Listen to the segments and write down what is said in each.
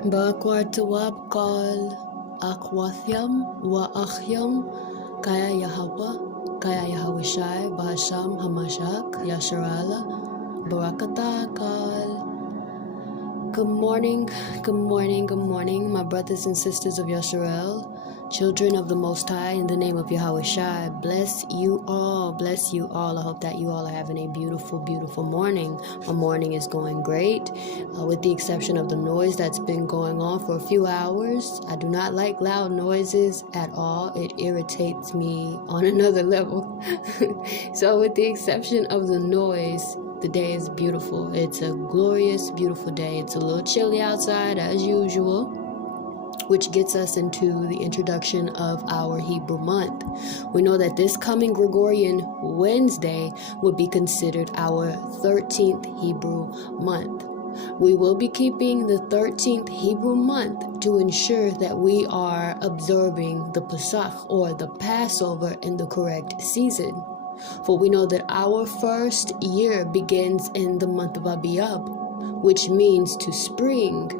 Bakwatawabkal waachwathya kayaYasharaal bahasham hamashak yasharala barakatakal. Good morning, good morning, good morning, my brothers and sisters of Yasharaal, children of the Most High, in the name of kayaYasharaal. Bless you all, bless you all. I hope that you all are having a beautiful, beautiful morning. My morning is going great, with the exception of the noise that's been going on for a few hours. I do not like loud noises at all. It irritates me on another level. So with the exception of the noise, the day is beautiful. It's a glorious, beautiful day. It's a little chilly outside as usual, which gets us into the introduction of our Hebrew month. We know that this coming Gregorian Wednesday would be considered our 13th Hebrew month. We will be keeping the 13th Hebrew month to ensure that we are observing the Pesach, or the Passover, in the correct season. For we know that our first year begins in the month of Abiyab, which means to spring,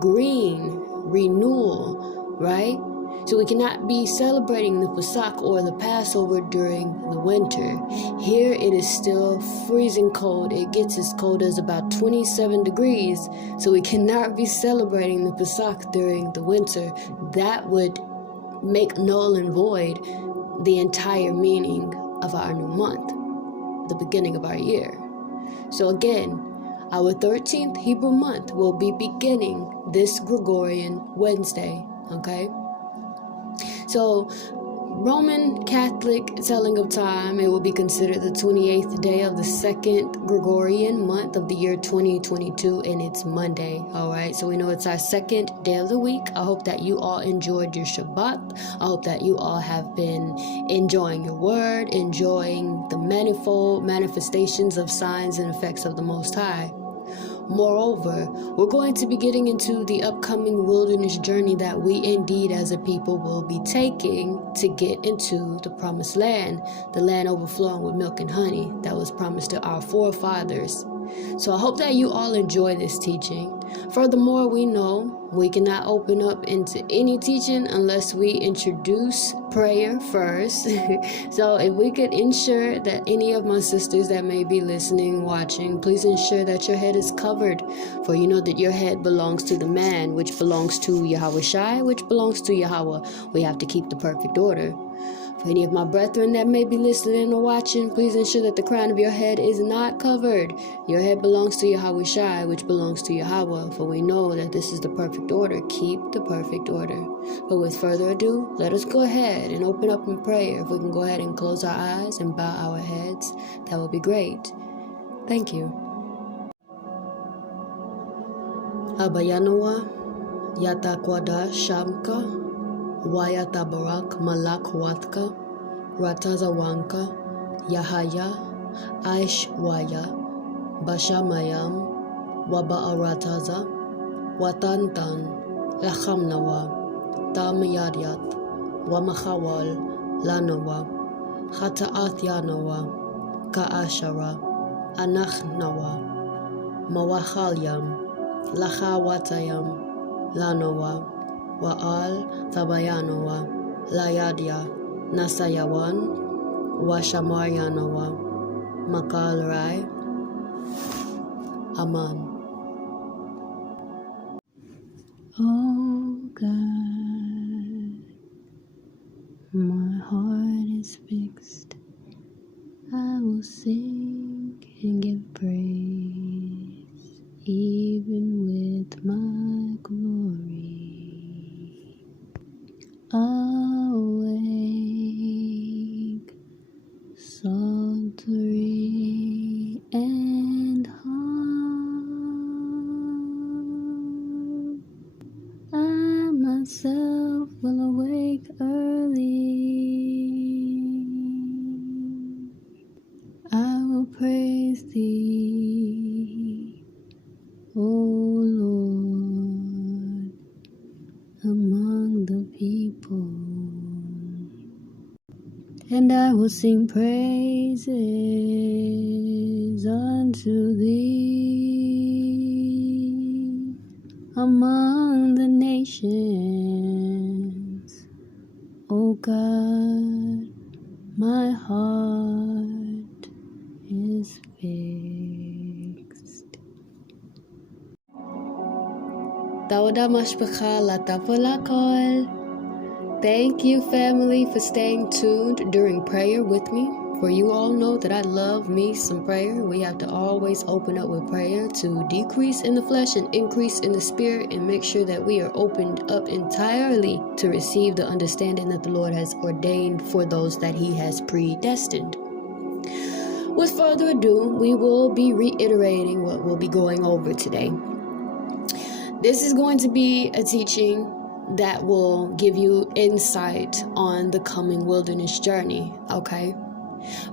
green, renewal, right? So we cannot be celebrating the Pesach or the Passover during the winter. Here it is still freezing cold. It gets as cold as about 27 degrees. So we cannot be celebrating the Pesach during the winter. That would make null and void the entire meaning of our new month, the beginning of our year. So again, our 13th Hebrew month will be beginning this Gregorian Wednesday, okay? So Roman Catholic telling of time, it will be considered the 28th day of the second Gregorian month of the year 2022, and it's Monday, all right? So we know it's our second day of the week. I hope that you all enjoyed your Shabbat. I hope that you all have been enjoying your word, enjoying the manifold manifestations of signs and effects of the Most High. Moreover, we're going to be getting into the upcoming wilderness journey that we indeed as a people will be taking to get into the promised land, the land overflowing with milk and honey that was promised to our forefathers. So I hope that you all enjoy this teaching. Furthermore, we know we cannot open up into any teaching unless we introduce prayer first. So if we could ensure that any of my sisters that may be listening, watching, please ensure that your head is covered. For you know that your head belongs to the man, which belongs to yahawashi, which belongs to Yahweh. We have to keep the perfect order. For any of my brethren that may be listening or watching, please ensure that the crown of your head is not covered. Your head belongs to Yahawashi, which belongs to Yahweh, for we know that this is the perfect order. Keep the perfect order. But with further ado, let us go ahead and open up in prayer. If we can go ahead and close our eyes and bow our heads, that would be great. Thank you. Abayanawa, Yatakwada Shamka, Wayatabarak Malakwatka, Ratazawanka, Yahaya, Aishwaya, Bashamayam, Wabaarataza, Watantan, Lachamnawa, Tamayadyat, Wamachawal, Lanawa, Hataathanawa, Kaashara, Anachnawa, Mawachwalyam, Lachawatayam, Lanawa, Wa'al Thabayanowa, Layadya, Nasayawan, Washamaryanova, Makalrai, Aman. Oh God, my heart is fixed. I will sing and give praise, even with my glory. Awake, psaltery and harp. I myself will awake early. I will praise thee, O Lord, among the people. And I will sing praises unto thee, among the nations. O God, my heart is fixed. Thawadah mashpacha latapalakol. Thank you, family, for staying tuned during prayer with me. For you all know that I love me some prayer. We have to always open up with prayer to decrease in the flesh and increase in the spirit, and make sure that we are opened up entirely to receive the understanding that the Lord has ordained for those that He has predestined. With further ado, we will be reiterating what we'll be going over today. This is going to be a teaching that will give you insight on the coming wilderness journey, okay?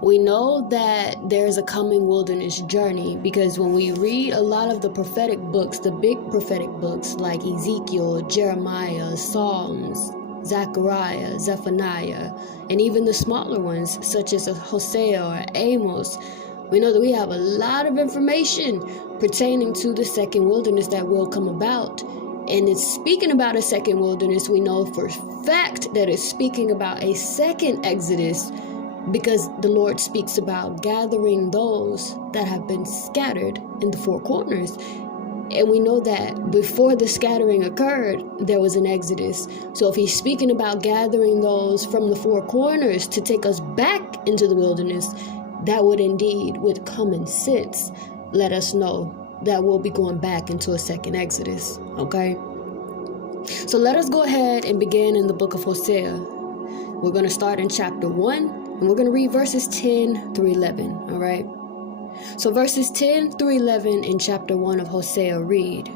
We know that there's a coming wilderness journey because when we read a lot of the prophetic books, the big prophetic books like Ezekiel, Jeremiah, Psalms, Zechariah, Zephaniah, and even the smaller ones such as Hosea or Amos, we know that we have a lot of information pertaining to the second wilderness that will come about. And it's speaking about a second wilderness. We know for a fact that it's speaking about a second Exodus because the Lord speaks about gathering those that have been scattered in the four corners. And we know that before the scattering occurred, there was an Exodus. So if He's speaking about gathering those from the four corners to take us back into the wilderness, that would indeed, with common sense, let us know that we'll be going back into a second Exodus, okay? So let us go ahead and begin in the book of Hosea. We're going to start in chapter 1, and we're going to read verses 10 through 11, all right? So verses 10 through 11 in chapter 1 of Hosea read,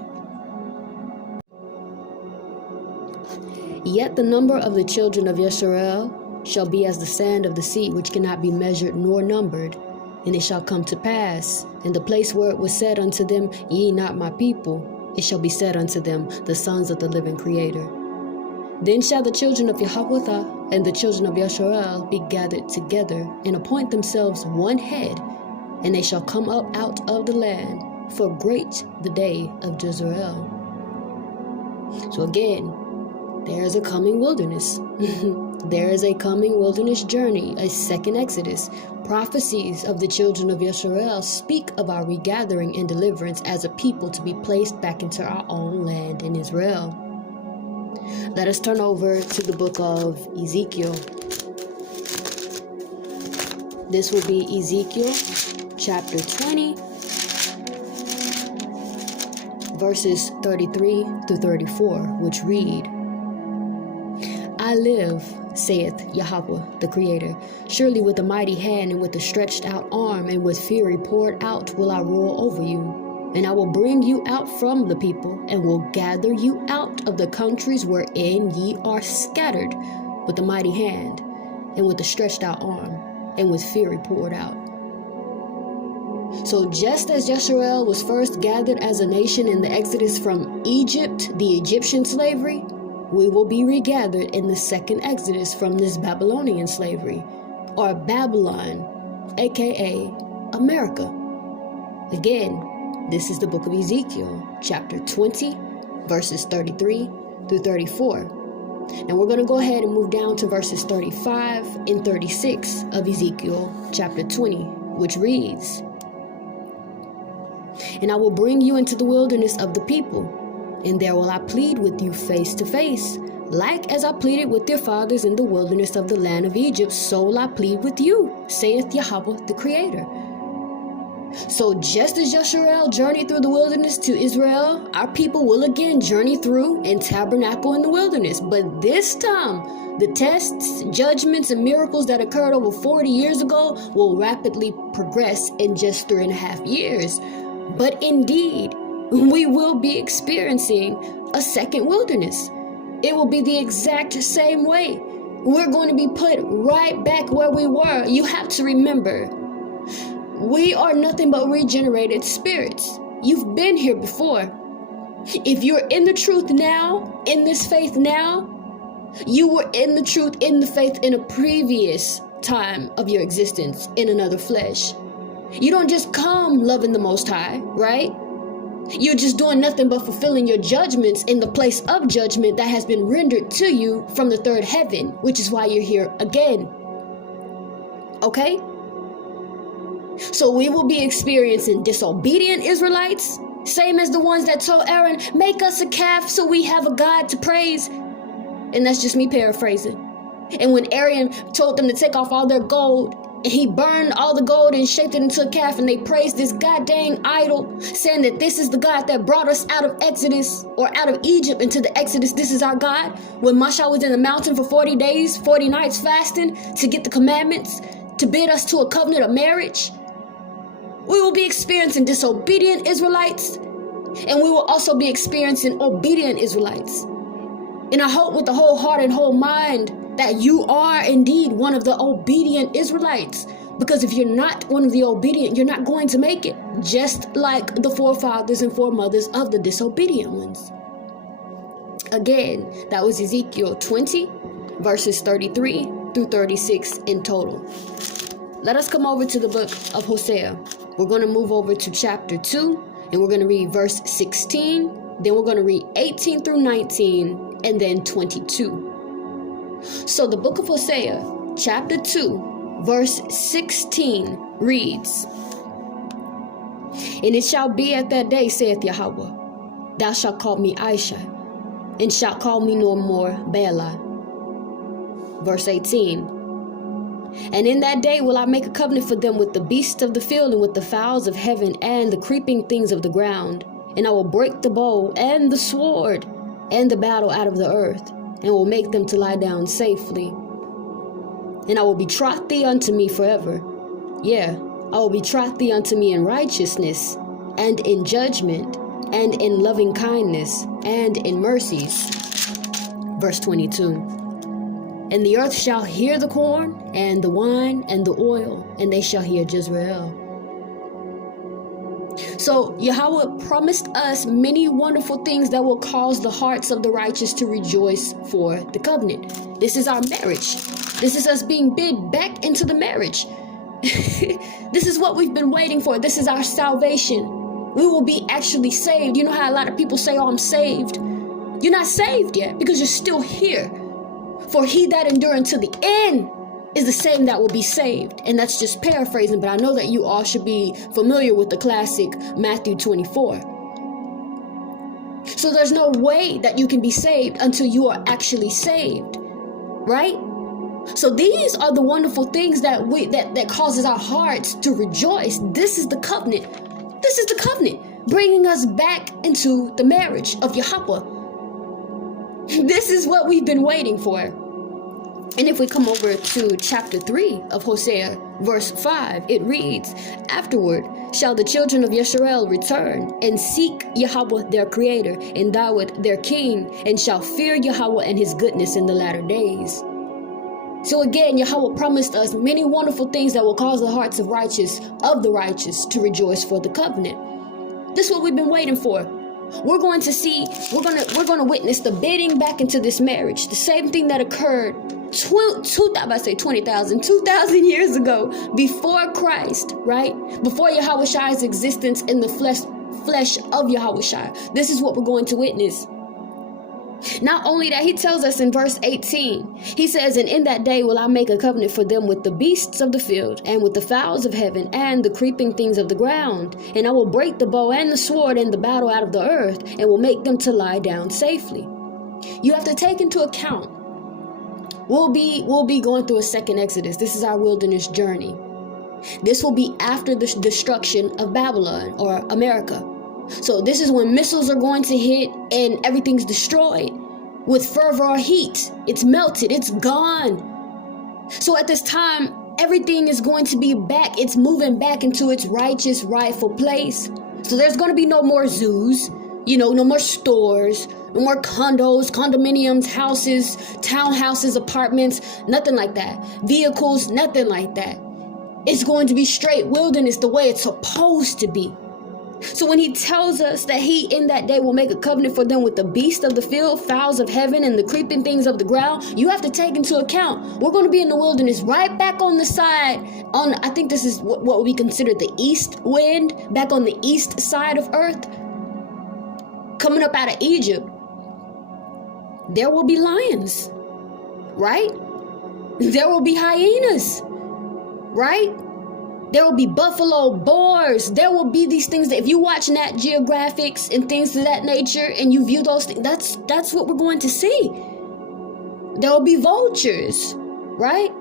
Yet the number of the children of Yashareel shall be as the sand of the sea, which cannot be measured nor numbered. And it shall come to pass, in the place where it was said unto them, Ye not my people, it shall be said unto them, the sons of the living Creator. Then shall the children of Yahweh and the children of Yashareel be gathered together, and appoint themselves one head, and they shall come up out of the land, for great the day of Jezreel. So again, there's a coming wilderness. There is a coming wilderness journey, a second Exodus. Prophecies of the children of Yashareel speak of our regathering and deliverance as a people to be placed back into our own land in Israel. Let us turn over to the book of Ezekiel. This will be Ezekiel chapter 20, verses 33 through 34, which read, I live, saith Yahweh, the Creator. Surely with a mighty hand and with a stretched out arm and with fury poured out will I rule over you. And I will bring you out from the people and will gather you out of the countries wherein ye are scattered with a mighty hand and with a stretched out arm and with fury poured out. So just as Yashareel was first gathered as a nation in the Exodus from Egypt, the Egyptian slavery, we will be regathered in the second Exodus from this Babylonian slavery, or Babylon, aka America. Again, this is the book of Ezekiel, chapter 20, verses 33 through 34. Now we're going to go ahead and move down to verses 35 and 36 of Ezekiel, chapter 20, which reads, And I will bring you into the wilderness of the people, and there will I plead with you face to face, like as I pleaded with your fathers in the wilderness of the land of Egypt, so will I plead with you, saith Yahweh the Creator. So just as Yashareel journeyed through the wilderness to Israel, our people will again journey through and tabernacle in the wilderness. But this time, the tests, judgments, and miracles that occurred over 40 years ago will rapidly progress in just 3.5 years. But indeed, we will be experiencing a second wilderness. It will be the exact same way. We're going to be put right back where we were. You have to remember, we are nothing but regenerated spirits. You've been here before. If you're in the truth now, in this faith now, you were in the truth, in the faith in a previous time of your existence in another flesh. You don't just come loving the Most High, right? You're just doing nothing but fulfilling your judgments in the place of judgment that has been rendered to you from the third heaven, which is why you're here again. Okay? So we will be experiencing disobedient Israelites, same as the ones that told Aaron, make us a calf so we have a God to praise. And that's just me paraphrasing. And when Aaron told them to take off all their gold, and he burned all the gold and shaped it into a calf, and they praised this goddamn idol, saying that this is the God that brought us out of Exodus, or out of Egypt into the Exodus. This is our God. When Moshe was in the mountain for 40 days, 40 nights fasting to get the commandments, to bid us to a covenant of marriage. We will be experiencing disobedient Israelites, and we will also be experiencing obedient Israelites. And I hope with the whole heart and whole mind that you are indeed one of the obedient Israelites. Because if you're not one of the obedient, you're not going to make it. Just like the forefathers and foremothers of the disobedient ones. Again, that was Ezekiel 20, verses 33 through 36 in total. Let us come over to the book of Hosea. We're going to move over to chapter 2, and we're going to read verse 16. Then we're going to read 18 through 19, and then 22. So the book of Hosea, chapter 2, verse 16 reads, And it shall be at that day, saith Yahweh, thou shalt call me Aisha, and shalt call me no more Baalah. Verse 18, And in that day will I make a covenant for them with the beasts of the field and with the fowls of heaven and the creeping things of the ground. And I will break the bow and the sword and the battle out of the earth, and will make them to lie down safely. And I will betroth thee unto me forever. Yeah, I will betroth thee unto me in righteousness, and in judgment, and in loving kindness, and in mercies. Verse 22. And the earth shall hear the corn, and the wine, and the oil, and they shall hear Jezreel. So Yahweh promised us many wonderful things that will cause the hearts of the righteous to rejoice for the covenant. This is our marriage. This is us being bid back into the marriage. This is what we've been waiting for. This is our salvation. We will be actually saved. You know how a lot of people say, oh, I'm saved. You're not saved yet because you're still here. For he that endure unto the end is the same that will be saved. And that's just paraphrasing, but I know that you all should be familiar with the classic Matthew 24. So there's no way that you can be saved until you are actually saved, right? So these are the wonderful things that causes our hearts to rejoice. This is the covenant. This is the covenant, bringing us back into the marriage of Yahweh. This is what we've been waiting for. And if we come over to chapter 3 of Hosea, verse 5, it reads, Afterward shall the children of Yasharaal return, and seek Yahweh their creator, and David their king, and shall fear Yahweh and his goodness in the latter days. So again, Yahweh promised us many wonderful things that will cause the hearts of the righteous to rejoice for the covenant. This is what we've been waiting for. We're going to witness the bidding back into this marriage. The same thing that occurred 2,000 years ago, before Christ, right? Before Yahweh's existence in the flesh of Yahweh. This is what we're going to witness. Not only that, he tells us in verse 18, he says, And in that day will I make a covenant for them with the beasts of the field, and with the fowls of heaven, and the creeping things of the ground. And I will break the bow and the sword and the battle out of the earth, and will make them to lie down safely. You have to take into account, we'll be going through a second Exodus. This is our wilderness journey. This will be after the destruction of Babylon or America. So this is when missiles are going to hit and everything's destroyed with fervor or heat. It's melted. It's gone. So at this time, everything is going to be back. It's moving back into its righteous, rightful place. So there's going to be no more zoos, no more stores, no more condos, condominiums, houses, townhouses, apartments, nothing like that. Vehicles, nothing like that. It's going to be straight wilderness the way it's supposed to be. So when he tells us that he in that day will make a covenant for them with the beasts of the field, fowls of heaven, and the creeping things of the ground, you have to take into account, we're going to be in the wilderness right back on the side, I think this is what we consider the east wind, back on the east side of earth. coming up out of Egypt, there will be lions, right? There will be hyenas, right? There will be buffalo, boars. There will be these things that if you watch Nat Geographics and things of that nature and you view those things, that's what we're going to see. There will be vultures, right?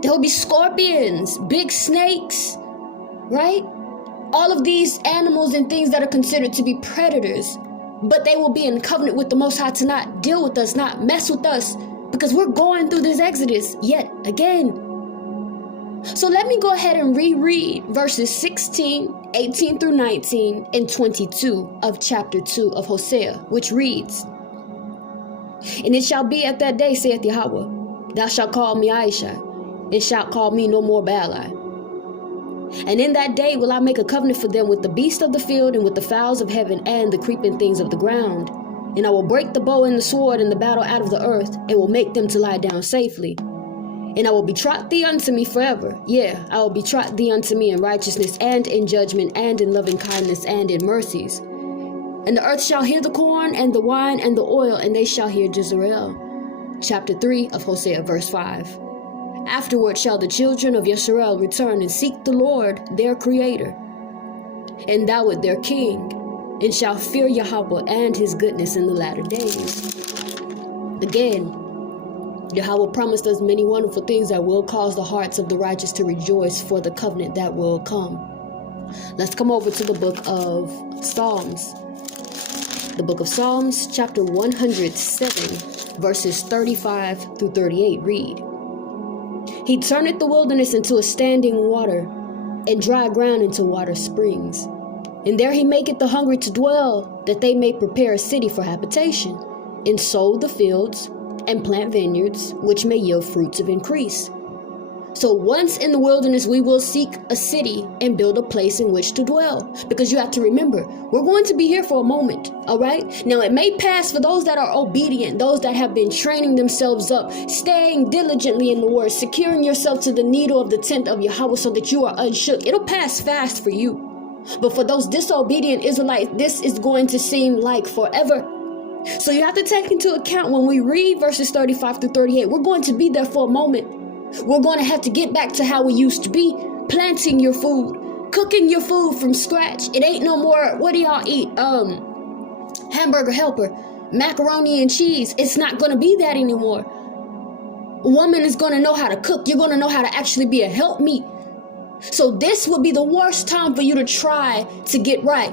There will be scorpions, big snakes, right? All of these animals and things that are considered to be predators, but they will be in covenant with the Most High to not deal with us, not mess with us, because we're going through this Exodus yet again. So let me go ahead and reread verses 16, 18 through 19, and 22 of chapter 2 of Hosea, which reads, "And it shall be at that day, saith Yahweh, thou shalt call me Aisha, and shalt call me no more Baali. And in that day will I make a covenant for them with the beast of the field, and with the fowls of heaven, and the creeping things of the ground. And I will break the bow and the sword and the battle out of the earth, and will make them to lie down safely. And I will betroth thee unto me forever. Yeah, I will betroth thee unto me in righteousness, and in judgment, and in loving kindness, and in mercies. And the earth shall hear the corn, and the wine, and the oil, and they shall hear Jezreel." Chapter 3 of Hosea, verse 5. "Afterward shall the children of Yasharaal return and seek the Lord their Creator, and Thou their King, and shall fear Yahweh and His goodness in the latter days." Again, Yahweh promised us many wonderful things that will cause the hearts of the righteous to rejoice for the covenant that will come. Let's come over to the book of Psalms. The book of Psalms, chapter 107, verses 35 through 38 read, "He turneth the wilderness into a standing water, and dry ground into water springs. And there he maketh the hungry to dwell, that they may prepare a city for habitation, and sow the fields, and plant vineyards, which may yield fruits of increase." So once in the wilderness, we will seek a city and build a place in which to dwell. Because you have to remember, we're going to be here for a moment, all right? Now, it may pass for those that are obedient, those that have been training themselves up, staying diligently in the word, securing yourself to the needle of the tent of Yahweh so that you are unshook. It'll pass fast for you. But for those disobedient Israelites, this is going to seem like forever. So you have to take into account when we read verses 35 through 38, we're going to be there for a moment. We're going to have to get back to how we used to be, planting your food, cooking your food from scratch. It ain't no more, what do y'all eat? Hamburger helper, macaroni and cheese. It's not going to be that anymore. A woman is going to know how to cook. You're going to know how to actually be a helpmeet. So this would be the worst time for you to try to get right.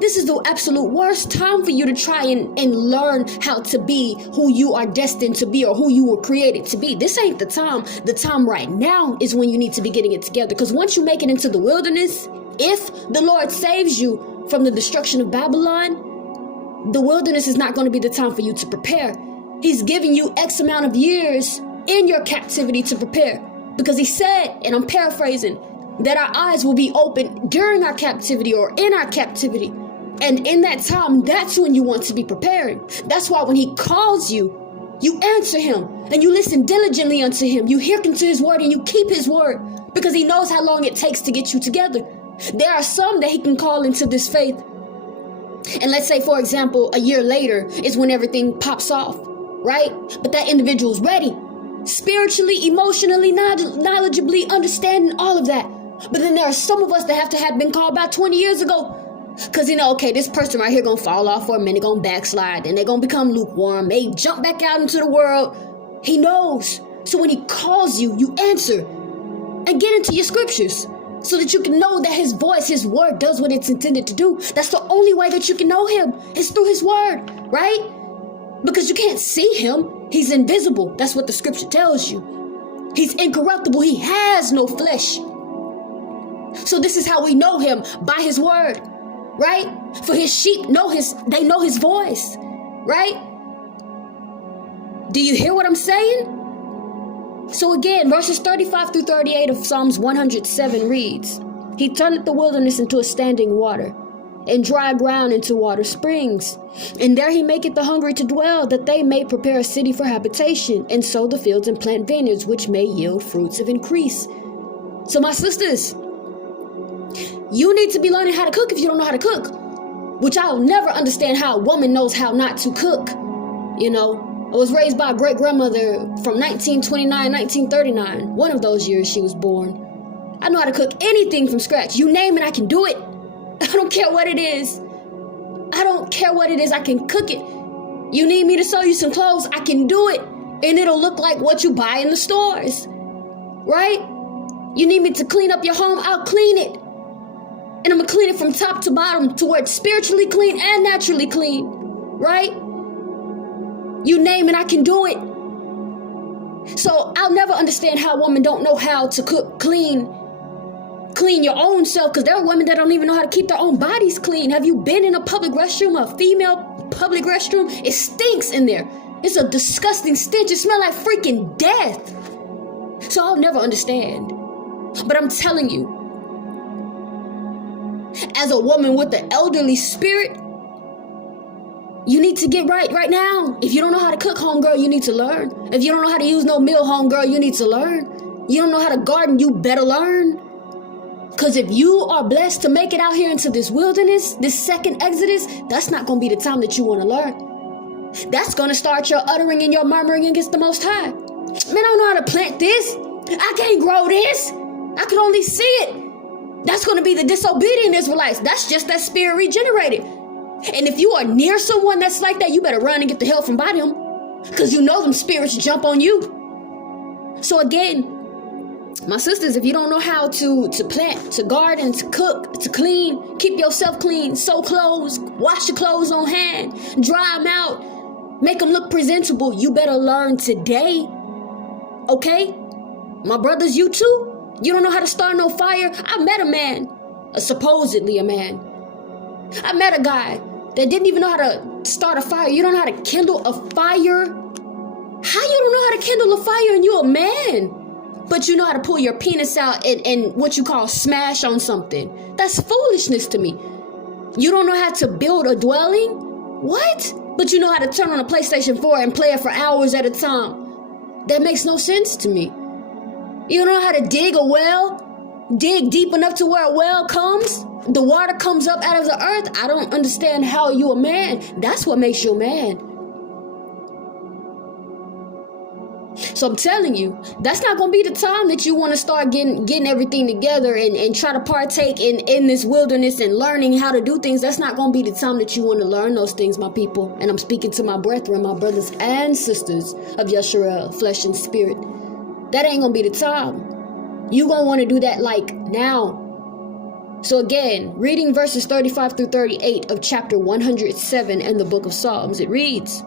This is the absolute worst time for you to try and learn how to be who you are destined to be or who you were created to be. This ain't the time. The time right now is when you need to be getting it together. Because once you make it into the wilderness, if the Lord saves you from the destruction of Babylon, the wilderness is not going to be the time for you to prepare. He's giving you X amount of years in your captivity to prepare. Because he said, and I'm paraphrasing, that our eyes will be open during our captivity or in our captivity. And in that time, that's when you want to be preparing. That's why when he calls you, you answer him and you listen diligently unto him. You hearken to his word and you keep his word because he knows how long it takes to get you together. There are some that he can call into this faith. And let's say, for example, a year later is when everything pops off, right? But that individual's ready. Spiritually, emotionally, knowledgeably, understanding all of that. But then there are some of us that have to have been called about 20 years ago. Because, okay, this person right here going to fall off for a minute, going to backslide, and they're going to become lukewarm. They jump back out into the world. He knows. So when he calls you, you answer and get into your scriptures so that you can know that his voice, his word does what it's intended to do. That's the only way that you can know him is through his word, right? Because you can't see him. He's invisible. That's what the scripture tells you. He's incorruptible. He has no flesh. So this is how we know him, by his word. Right? For his sheep they know his voice. Right? Do you hear what I'm saying? So again, verses 35 through 38 of Psalms 107 reads, "He turneth the wilderness into a standing water, and dry ground into water springs. And there he maketh the hungry to dwell, that they may prepare a city for habitation, and sow the fields and plant vineyards, which may yield fruits of increase." So my sisters, you need to be learning how to cook if you don't know how to cook. which I'll never understand how a woman knows how not to cook. You know, I was raised by a great-grandmother from 1929, 1939. One of those years she was born. I know how to cook anything from scratch. You name it, I can do it. I don't care what it is. I don't care what it is, I can cook it. You need me to sew you some clothes, I can do it. And it'll look like what you buy in the stores. Right? You need me to clean up your home, I'll clean it. And I'm going to clean it from top to bottom to where it's spiritually clean and naturally clean. Right? You name it, I can do it. So I'll never understand how women don't know how to cook, clean your own self, because there are women that don't even know how to keep their own bodies clean. Have you been in a public restroom, a female public restroom? It stinks in there. It's a disgusting stench. It smells like freaking death. So I'll never understand. But I'm telling you, as a woman with the elderly spirit, you need to get right now. If you don't know how to cook, homegirl, you need to learn. If you don't know how to use no meal, homegirl, you need to learn. You don't know how to garden, you better learn. Because if you are blessed to make it out here into this wilderness, this second exodus, that's not going to be the time that you want to learn. That's going to start your uttering and your murmuring against the Most High. Man, I don't know how to plant this. I can't grow this. I can only see it. That's going to be the disobedient Israelites. That's just that spirit regenerated. And if you are near someone that's like that, you better run and get the hell from by them. Because you know them spirits jump on you. So again, my sisters, if you don't know how to plant, to garden, to cook, to clean, keep yourself clean, sew clothes, wash your clothes on hand, dry them out, make them look presentable, you better learn today. Okay? My brothers, you too? You don't know how to start no fire? I met a man, supposedly a man. I met a guy that didn't even know how to start a fire. You don't know how to kindle a fire? How you don't know how to kindle a fire and you a man? But you know how to pull your penis out and what you call smash on something. That's foolishness to me. You don't know how to build a dwelling? What? But you know how to turn on a PlayStation 4 and play it for hours at a time. That makes no sense to me. You don't know how to dig a well? Dig deep enough to where a well comes? The water comes up out of the earth? I don't understand how you a man. That's what makes you a man. So I'm telling you, that's not going to be the time that you want to start getting everything together and try to partake in this wilderness and learning how to do things. That's not going to be the time that you want to learn those things, my people. And I'm speaking to my brethren, my brothers and sisters of YaShara'al, flesh and spirit. That ain't going to be the time. You going to want to do that like now. So again, reading verses 35 through 38 of chapter 107 in the book of Psalms, it reads,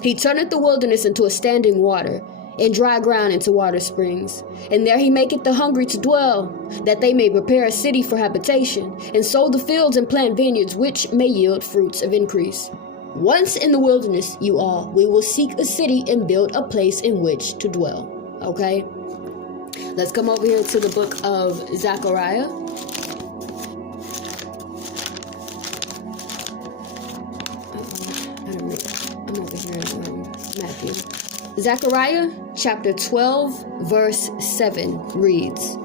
He turneth the wilderness into a standing water, and dry ground into water springs. And there he maketh the hungry to dwell, that they may prepare a city for habitation, and sow the fields and plant vineyards, which may yield fruits of increase. Once in the wilderness, you all, we will seek a city and build a place in which to dwell. Okay? Let's come over here to the book of Zechariah. I'm over here in Matthew. Zechariah chapter 12 verse 7 reads,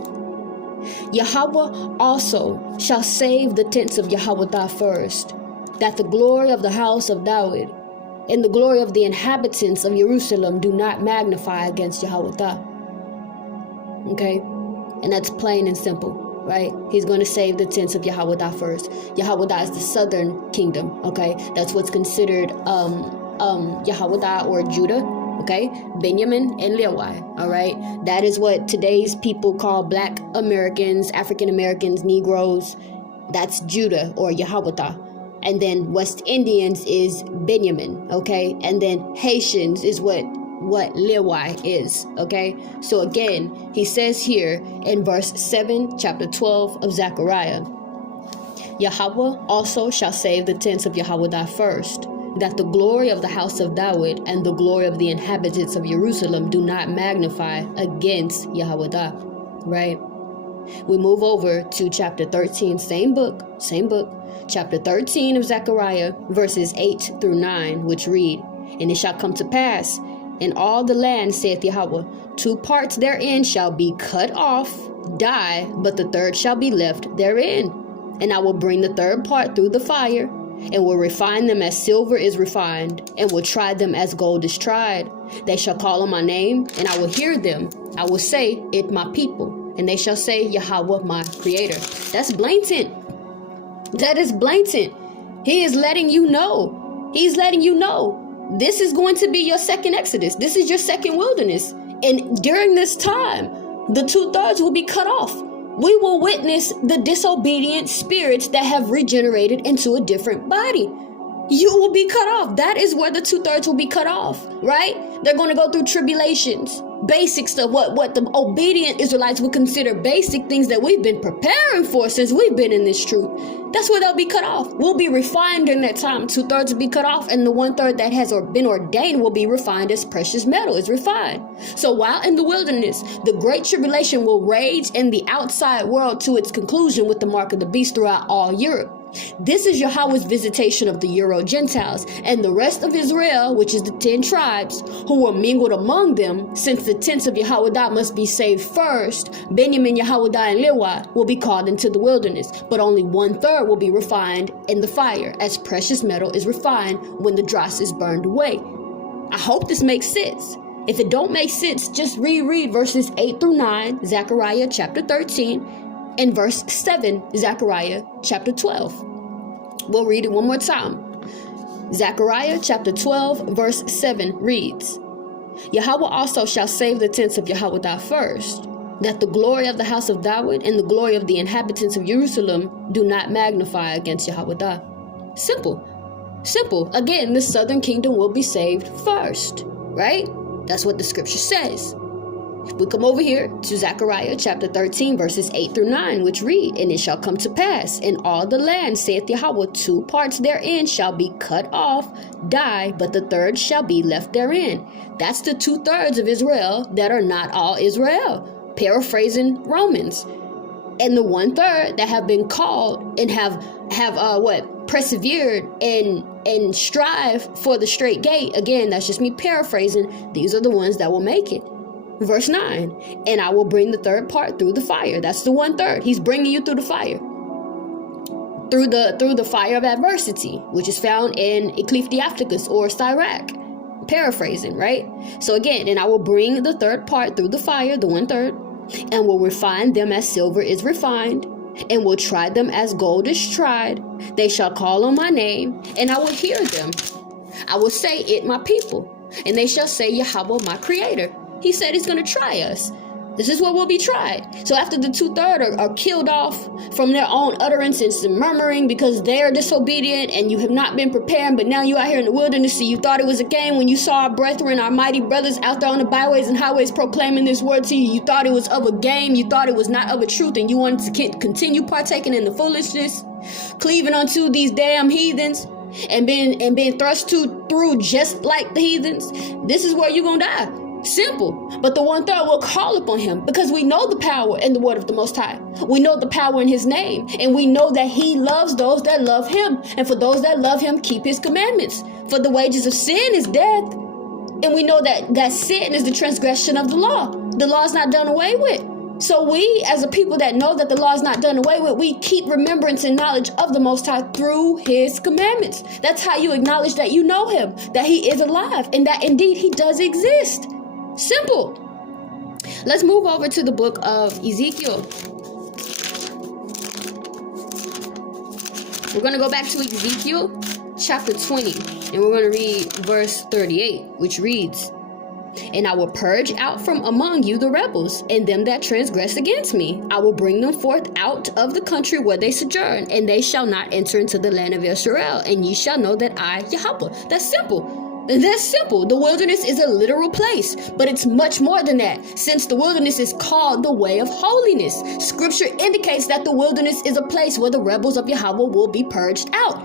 Yahweh also shall save the tents of Yahweh first, that the glory of the house of David and the glory of the inhabitants of Jerusalem do not magnify against Yahweh. Okay? And that's plain and simple, right? He's going to save the tents of Yahweh first. Yahweh is the southern kingdom, okay? That's what's considered Yahweh or Judah. Okay, Benjamin and Levi, all right? That is what today's people call Black Americans, African Americans, Negroes. That's Judah or Yahweh. And then West Indians is Benjamin, okay? And then Haitians is what Levi is, okay? So again, he says here in verse 7, chapter 12 of Zechariah, Yahweh also shall save the tents of Yahweh first, that the glory of the house of David and the glory of the inhabitants of Jerusalem do not magnify against Yahweh. Right? We move over to chapter 13, same book, chapter 13 of Zechariah, verses 8 through 9, which read, And it shall come to pass, in all the land, saith Yahweh, 2 parts therein shall be cut off, die, but the third shall be left therein. And I will bring the third part through the fire, and will refine them as silver is refined, and will try them as gold is tried. They shall call on my name, and I will hear them. I will say, it my people, and they shall say, Yahweh, my creator. That's blatant. That is blatant. He is letting you know. He's letting you know. This is going to be your second Exodus. This is your second wilderness. And during this time, the 2/3 will be cut off. We will witness the disobedient spirits that have regenerated into a different body. You will be cut off. That is where the 2/3 will be cut off, right? They're going to go through tribulations, basic stuff, what the obedient Israelites would consider basic things that we've been preparing for since we've been in this truth. That's where they'll be cut off. We'll be refined in that time. 2/3 will be cut off, and the 1/3 that has been ordained will be refined as precious metal is refined. So while in the wilderness, the great tribulation will rage in the outside world to its conclusion with the mark of the beast throughout all Europe. This is Yahweh's visitation of the Euro-Gentiles and the rest of Israel, which is the 10 tribes, who were mingled among them, since the tents of Yahweh must be saved first. Benjamin, Yahweh, and Lewi will be called into the wilderness, but only 1/3 will be refined in the fire, as precious metal is refined when the dross is burned away. I hope this makes sense. If it don't make sense, just reread verses 8 through 9, Zechariah chapter 13, and verse 7, Zechariah chapter 12. We'll read it one more time. Zechariah chapter 12, verse 7 reads, Yahweh also shall save the tents of Yahweh first, that the glory of the house of David and the glory of the inhabitants of Jerusalem do not magnify against Yahweh. Simple. Simple. Again, the southern kingdom will be saved first, right? That's what the scripture says. We come over here to Zechariah chapter 13, verses 8 through 9, which read, And it shall come to pass in all the land, saith Yahweh, 2 parts therein shall be cut off, die, but the 1/3 shall be left therein. That's the 2/3 of Israel that are not all Israel, paraphrasing Romans. And the 1/3 that have been called and have persevered and strive for the straight gate. Again, that's just me paraphrasing. These are the ones that will make it. Verse 9, and I will bring the 3rd part through the fire. That's the 1/3. He's bringing you through the fire. Through the fire of adversity, which is found in Ecclesiasticus or Sirach. Paraphrasing, right? So again, and I will bring the 3rd part through the fire, the 1/3, and will refine them as silver is refined, and will try them as gold is tried. They shall call on my name, and I will hear them. I will say, it my people, and they shall say, Yahweh, my creator. He said he's going to try us. This is what will be tried. So after the 2/3 are killed off from their own utterances and murmuring because they're disobedient and you have not been prepared, but now you out here in the wilderness, so you thought it was a game when you saw our brethren, our mighty brothers out there on the byways and highways proclaiming this word to you. You thought it was of a game. You thought it was not of a truth, and you wanted to continue partaking in the foolishness, cleaving unto these damn heathens and being thrust through just like the heathens. This is where you're going to die. Simple. But the 1/3 will call upon him because we know the power and the word of the Most High. We know the power in his name, and we know that he loves those that love him. And for those that love him, keep his commandments. For the wages of sin is death. And we know that sin is the transgression of the law. The law is not done away with. So we, as a people that know that the law is not done away with, we keep remembrance and knowledge of the Most High through his commandments. That's how you acknowledge that you know him, that he is alive, and that indeed he does exist. Simple. Let's move over to the book of Ezekiel. We're going to go back to Ezekiel chapter 20, and we're going to read verse 38, which reads, And I will purge out from among you the rebels, and them that transgress against me. I will bring them forth out of the country where they sojourn, and they shall not enter into the land of Yasharaal, and ye shall know that I, Yahweh. That's simple. That's simple. The wilderness is a literal place, but it's much more than that, since the wilderness is called the way of holiness. Scripture indicates that the wilderness is a place where the rebels of Yahweh will be purged out.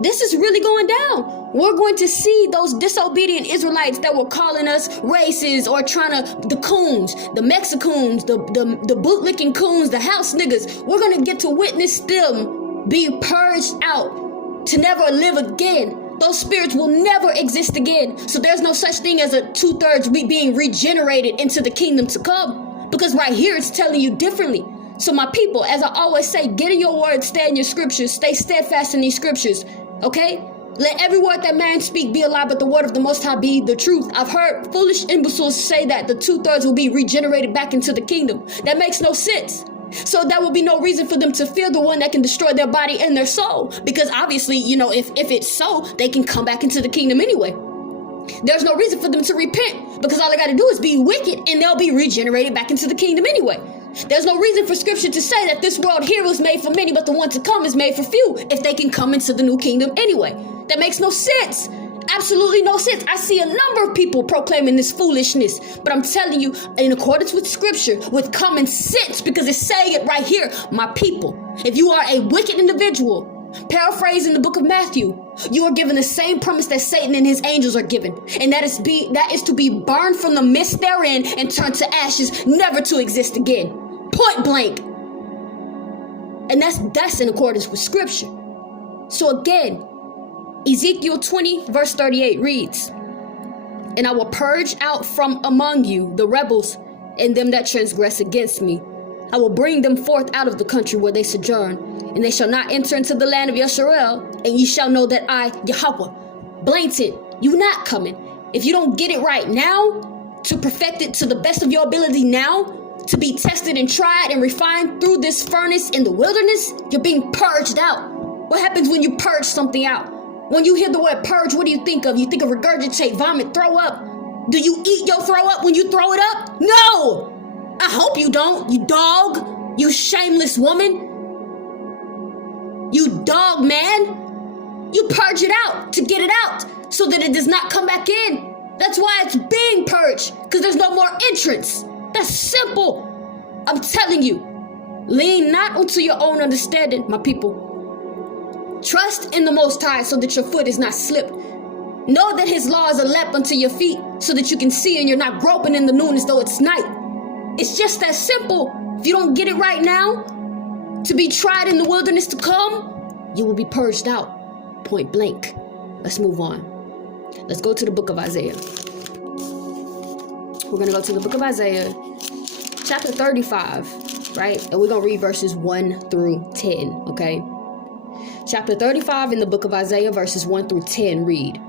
This is really going down. We're going to see those disobedient Israelites that were calling us racists or the coons, the Mexicans, the bootlicking coons, the house niggas. We're going to get to witness them be purged out to never live again. Those spirits will never exist again. So there's no such thing as a 2/3 being regenerated into the kingdom to come. Because right here it's telling you differently. So my people, as I always say, get in your word, stay in your scriptures, stay steadfast in these scriptures, okay? Let every word that man speak be a lie, but the word of the Most High be the truth. I've heard foolish imbeciles say that the 2/3 will be regenerated back into the kingdom. That makes no sense. So there will be no reason for them to fear the one that can destroy their body and their soul. Because obviously, if it's so, they can come back into the kingdom anyway. There's no reason for them to repent, because all they got to do is be wicked and they'll be regenerated back into the kingdom anyway. There's no reason for scripture to say that this world here was made for many, but the one to come is made for few, if they can come into the new kingdom anyway. That makes no sense. Absolutely no sense. I see a number of people proclaiming this foolishness, but I'm telling you, in accordance with scripture, with common sense, because it's saying it right here, my people, if you are a wicked individual, paraphrasing the book of Matthew, you are given the same promise that Satan and his angels are given, and that is to be burned from the midst therein and turned to ashes, never to exist again. Point blank. And that's in accordance with scripture. So again, Ezekiel 20 verse 38 reads, "And I will purge out from among you the rebels and them that transgress against me. I will bring them forth out of the country where they sojourn, and they shall not enter into the land of YaSharaal, and ye shall know that I, Yahweh." Blatant, you not coming. If you don't get it right now, to perfect it to the best of your ability now, to be tested and tried and refined through this furnace in the wilderness, you're being purged out. What happens when you purge something out? When you hear the word purge, what do you think of? You think of regurgitate, vomit, throw up. Do you eat your throw up when you throw it up? No! I hope you don't, you dog. You shameless woman. You dog man. You purge it out to get it out so that it does not come back in. That's why it's being purged, because there's no more entrance. That's simple. I'm telling you. Lean not unto your own understanding, my people. Trust in the Most High so that your foot is not slipped. Know that his law is a lamp unto your feet so that you can see and you're not groping in the noon as though it's night. It's just that simple. If you don't get it right now, to be tried in the wilderness to come, you will be purged out. Point blank. Let's move on. Let's go to the book of Isaiah. We're going to go to the book of Isaiah, chapter 35, right? And we're going to read verses 1 through 10, okay? Chapter 35 in the book of Isaiah, verses 1 through 10 read,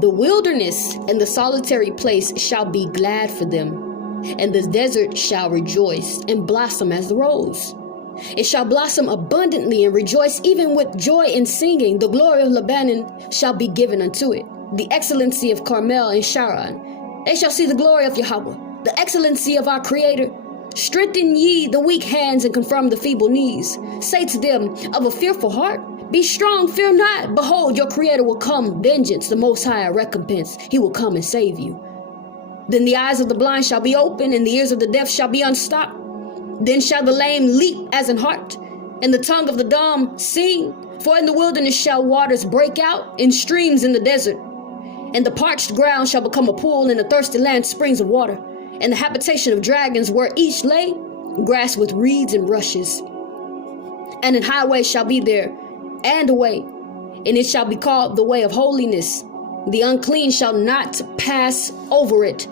"The wilderness and the solitary place shall be glad for them, and the desert shall rejoice and blossom as the rose. It shall blossom abundantly and rejoice even with joy and singing. The glory of Lebanon shall be given unto it, the excellency of Carmel and Sharon. They shall see the glory of Yahweh, the excellency of our Creator. Strengthen ye the weak hands and confirm the feeble knees. Say to them of a fearful heart, be strong, fear not. Behold, your Creator will come, vengeance, the Most High recompense. He will come and save you. Then the eyes of the blind shall be opened, and the ears of the deaf shall be unstopped. Then shall the lame leap as an hart, and the tongue of the dumb sing. For in the wilderness shall waters break out, in streams in the desert. And the parched ground shall become a pool, and the thirsty land springs of water. And the habitation of dragons where each lay, grass with reeds and rushes. And an highway shall be there, and a way, and it shall be called the way of holiness. The unclean shall not pass over it,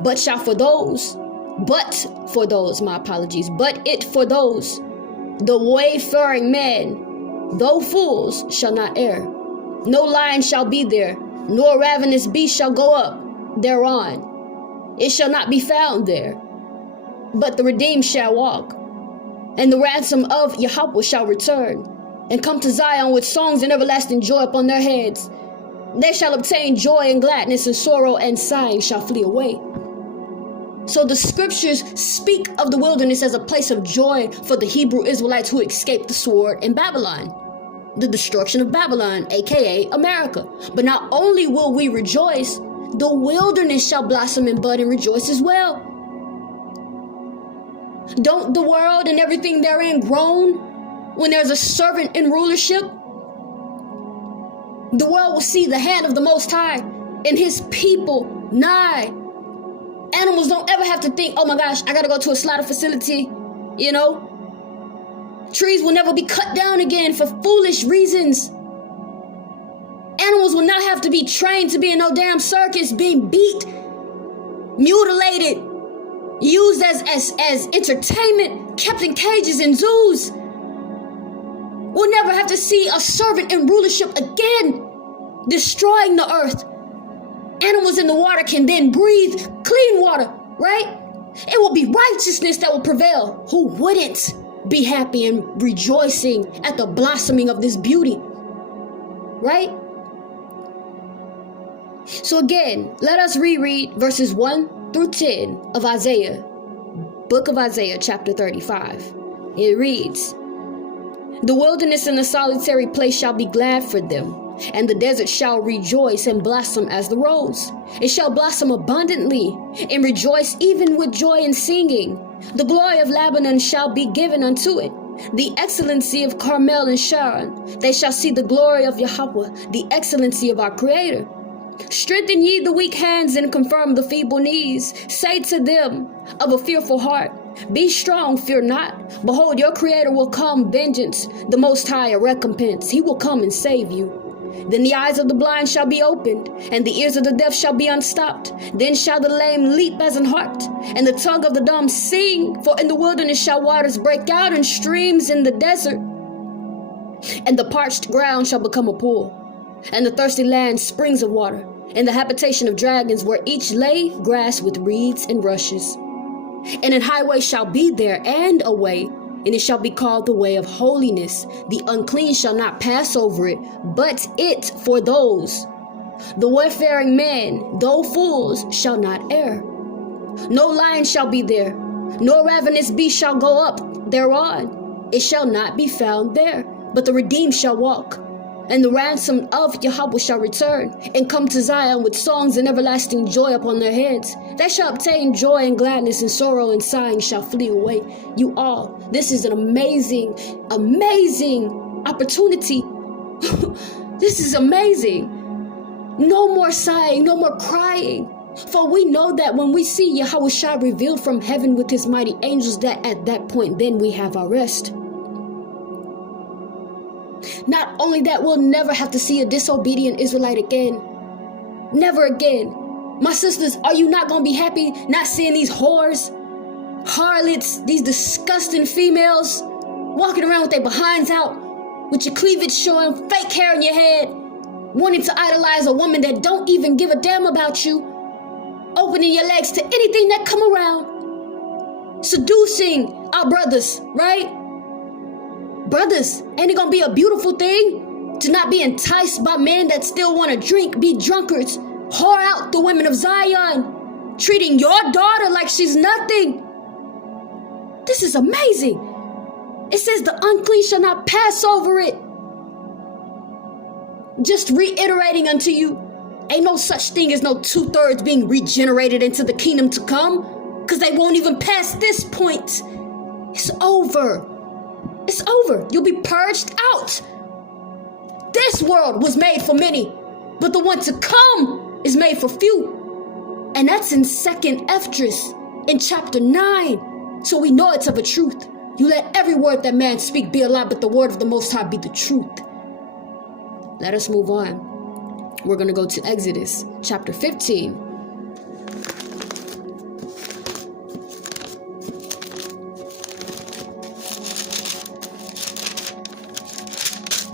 but for those, the wayfaring men, though fools, shall not err. No lion shall be there, nor ravenous beast shall go up thereon. It shall not be found there, but the redeemed shall walk, and the ransom of Yahweh shall return, and come to Zion with songs and everlasting joy upon their heads. They shall obtain joy and gladness, and sorrow and sighing shall flee away. So the scriptures speak of the wilderness as a place of joy for the Hebrew Israelites who escaped the sword in Babylon, the destruction of Babylon, aka America. But not only will we rejoice, the wilderness shall blossom and bud and rejoice as well. Don't the world and everything therein groan when there's a servant in rulership? The world will see the hand of the Most High and his people nigh. Animals don't ever have to think, oh my gosh, I gotta go to a slaughter facility, Trees will never be cut down again for foolish reasons. Animals will not have to be trained to be in no damn circus, being beat, mutilated, used as entertainment kept in cages and zoos. We'll never have to see a servant in rulership again, destroying the earth. Animals in the water can then breathe clean water, right? It will be righteousness that will prevail. Who wouldn't be happy and rejoicing at the blossoming of this beauty, right? So again, let us reread verses 1 through 10 of Isaiah, book of Isaiah, chapter 35. It reads, "The wilderness and the solitary place shall be glad for them, and the desert shall rejoice and blossom as the rose. It shall blossom abundantly and rejoice even with joy and singing. The glory of Lebanon shall be given unto it, the excellency of Carmel and Sharon. They shall see the glory of Yahweh, the excellency of our Creator. Strengthen ye the weak hands and confirm the feeble knees. Say to them of a fearful heart, be strong, fear not. Behold, your Creator will come, vengeance, the Most High a recompense. He will come and save you. Then the eyes of the blind shall be opened, and the ears of the deaf shall be unstopped. Then shall the lame leap as an hart, and the tongue of the dumb sing. For in the wilderness shall waters break out, and streams in the desert. And the parched ground shall become a pool, and the thirsty land springs of water, and the habitation of dragons, where each lay grass with reeds and rushes. And an highway shall be there, and a way, and it shall be called the way of holiness. The unclean shall not pass over it, but it for those. The wayfaring men, though fools, shall not err. No lion shall be there, nor ravenous beast shall go up thereon. It shall not be found there, but the redeemed shall walk. And the ransom of Yahweh shall return, and come to Zion with songs and everlasting joy upon their heads. They shall obtain joy and gladness, and sorrow and sighing shall flee away. You all, this is an amazing, amazing opportunity. This is amazing. No more sighing, no more crying. For we know that when we see YaHaWashai revealed from heaven with his mighty angels, that at that point then we have our rest. Not only that, we'll never have to see a disobedient Israelite again. Never again. My sisters, are you not going to be happy not seeing these whores, harlots, these disgusting females walking around with their behinds out, with your cleavage showing, fake hair in your head, wanting to idolize a woman that don't even give a damn about you, opening your legs to anything that come around, seducing our brothers, right? Brothers, ain't it gonna be a beautiful thing to not be enticed by men that still want to drink, be drunkards, whore out the women of Zion, treating your daughter like she's nothing? This is amazing. It says the unclean shall not pass over it. Just reiterating unto you, ain't no such thing as no 2/3 being regenerated into the kingdom to come, because they won't even pass this point. It's over. It's over. You'll be purged out. This world was made for many, but the one to come is made for few. And that's in 2nd Esdras in chapter 9. So we know it's of a truth. You let every word that man speak be a lie, but the word of the Most High be the truth. Let us move on. We're going to go to Exodus chapter 15.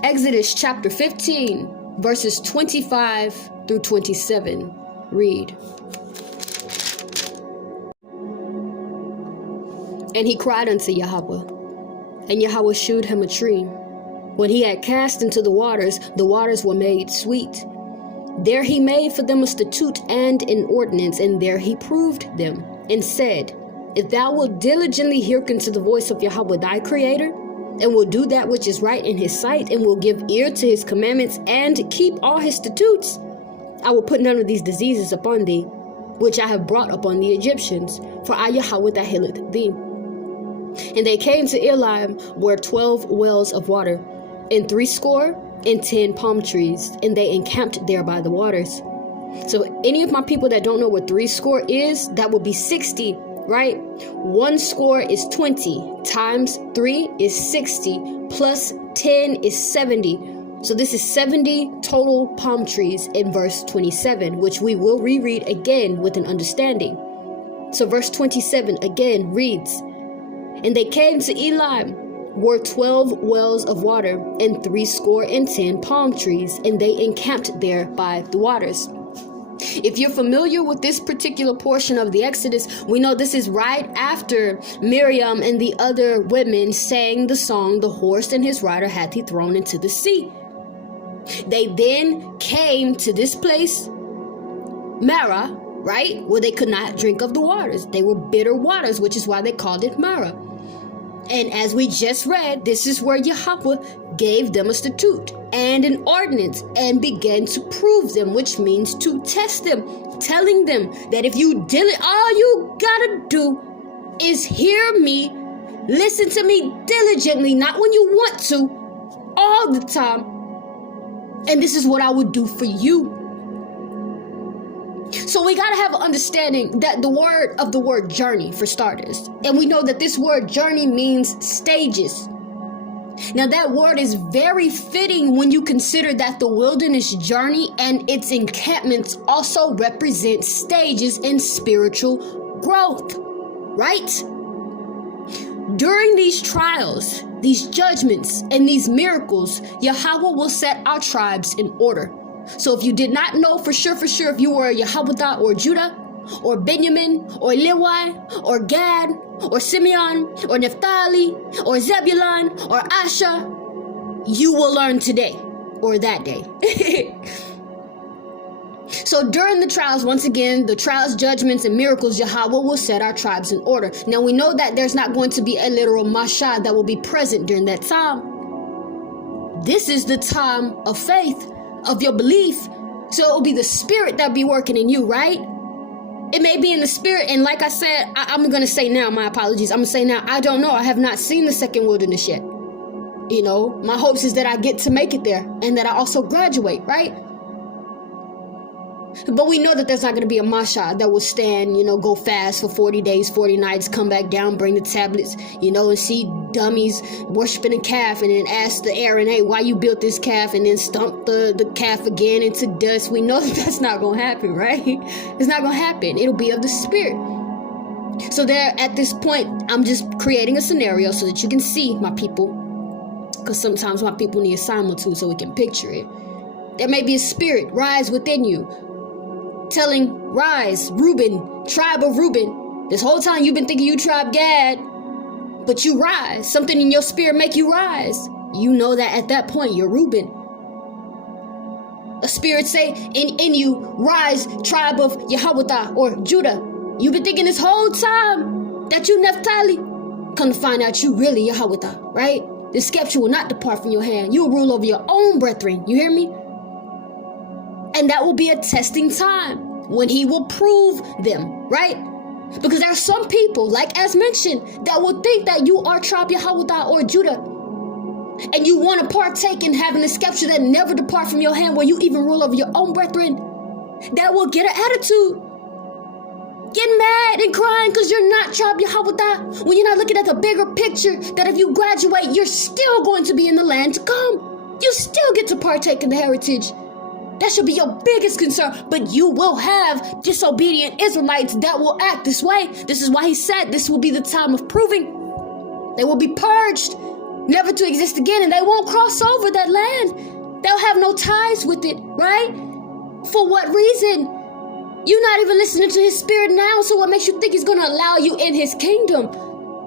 Exodus chapter 15, verses 25 through 27. Read. And he cried unto Yahweh, and Yahweh shewed him a tree. When he had cast into the waters were made sweet. There he made for them a statute and an ordinance, and there he proved them, and said, If thou wilt diligently hearken to the voice of Yahweh thy Creator, and will do that which is right in his sight, and will give ear to his commandments, and keep all his statutes, I will put none of these diseases upon thee, which I have brought upon the Egyptians, for I Yahweh that healeth thee. And they came to Elim, where 12 wells of water, and 70 palm trees, and they encamped there by the waters. So any of my people that don't know what 70 is, that would be 60, right? 1 is 20 times 3 is 60 plus 10 is 70. So this is 70 total palm trees in verse 27, which we will reread again with an understanding. So verse 27 again reads, And they came to Elim, were 12 wells of water, and 70 palm trees, and they encamped there by the waters. If you're familiar with this particular portion of the Exodus, we know this is right after Miriam and the other women sang the song, "The horse and his rider hath he thrown into the sea." They then came to this place, Marah, right, where they could not drink of the waters. They were bitter waters, which is why they called it Marah. And as we just read, this is where Yahweh gave them a statute and an ordinance and began to prove them, which means to test them, telling them that if you all you gotta do is hear me, listen to me diligently, not when you want to, all the time, and this is what I would do for you. So we got to have an understanding that the word journey, for starters. And we know that this word journey means stages. Now that word is very fitting when you consider that the wilderness journey and its encampments also represent stages in spiritual growth, right? During these trials, these judgments, and these miracles, Yahweh will set our tribes in order. So if you did not know for sure if you were Yahweh or Judah or Benjamin or Levi or Gad or Simeon or Naphtali or Zebulun or Asher, you will learn today or that day. So during the trials, once again, the trials, judgments, and miracles, Yahweh will set our tribes in order. Now we know that there's not going to be a literal Mashah that will be present during that time. This is the time of faith, of your belief. So it will be the spirit that be working in you, right? It may be in the spirit. And like I said, I'm going to say now, my apologies. I'm going to say now, I don't know. I have not seen the second wilderness yet. You know, my hopes is that I get to make it there and that I also graduate, right? But we know that there's not going to be a Mashah that will stand, go fast for 40 days, 40 nights, come back down, bring the tablets, and see dummies worshiping a calf and then ask the Aaron, hey, why you built this calf, and then stomp the calf again into dust. We know that that's not going to happen, right? It's not going to happen. It'll be of the spirit. So there, at this point, I'm just creating a scenario so that you can see, my people, because sometimes my people need a similitude so we can picture it. There may be a spirit rise within you, telling, rise, Reuben, tribe of Reuben. This whole time you've been thinking you tribe Gad, but you rise. Something in your spirit make you rise. You know that at that point you're Reuben. A spirit say in you, rise, tribe of Yahweh or Judah. You've been thinking this whole time that you Naphtali. Come to find out you really Yahweh, right? The scepter will not depart from your hand. You will rule over your own brethren. You hear me? And that will be a testing time when he will prove them, right? Because there are some people, like as mentioned, that will think that you are tribe Yahweh or Judah. And you want to partake in having the scepter that never depart from your hand, where you even rule over your own brethren. That will get an attitude. Getting mad and crying because you're not tribe Yahweh, when you're not looking at the bigger picture that if you graduate, you're still going to be in the land to come. You still get to partake in the heritage. That should be your biggest concern. But you will have disobedient Israelites that will act this way. This is why he said this will be the time of proving. They will be purged, never to exist again, and they won't cross over that land. They'll have no ties with it, right? For what reason? You're not even listening to his spirit now, so what makes you think he's going to allow you in his kingdom?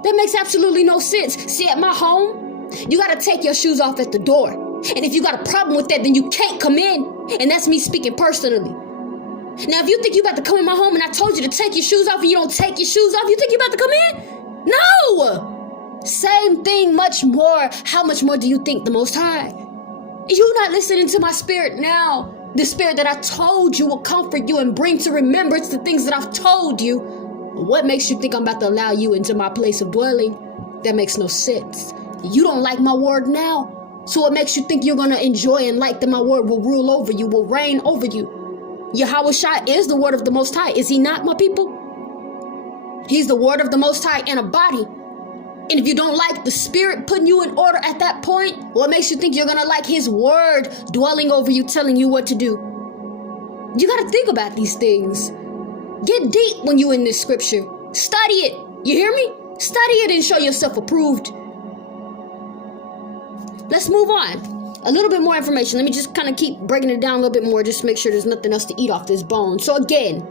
That makes absolutely no sense. See, at my home, you got to take your shoes off at the door. And if you got a problem with that, then you can't come in. And that's me speaking personally. Now, if you think you about to come in my home and I told you to take your shoes off and you don't take your shoes off, you think you about to come in? No! Same thing, much more. How much more do you think the Most High? You're not listening to my spirit now. The spirit that I told you will comfort you and bring to remembrance the things that I've told you. What makes you think I'm about to allow you into my place of dwelling? That makes no sense. You don't like my word now. So what makes you think you're going to enjoy and like that my word will rule over you, will reign over you? Yahweh Shai is the word of the Most High. Is he not, my people? He's the word of the Most High in a body. And if you don't like the spirit putting you in order at that point, what makes you think you're going to like his word dwelling over you, telling you what to do? You got to think about these things. Get deep when you're in this scripture. Study it. You hear me? Study it and show yourself approved. Let's move on. A little bit more information. Let me just kind of keep breaking it down a little bit more, just to make sure there's nothing else to eat off this bone. So again,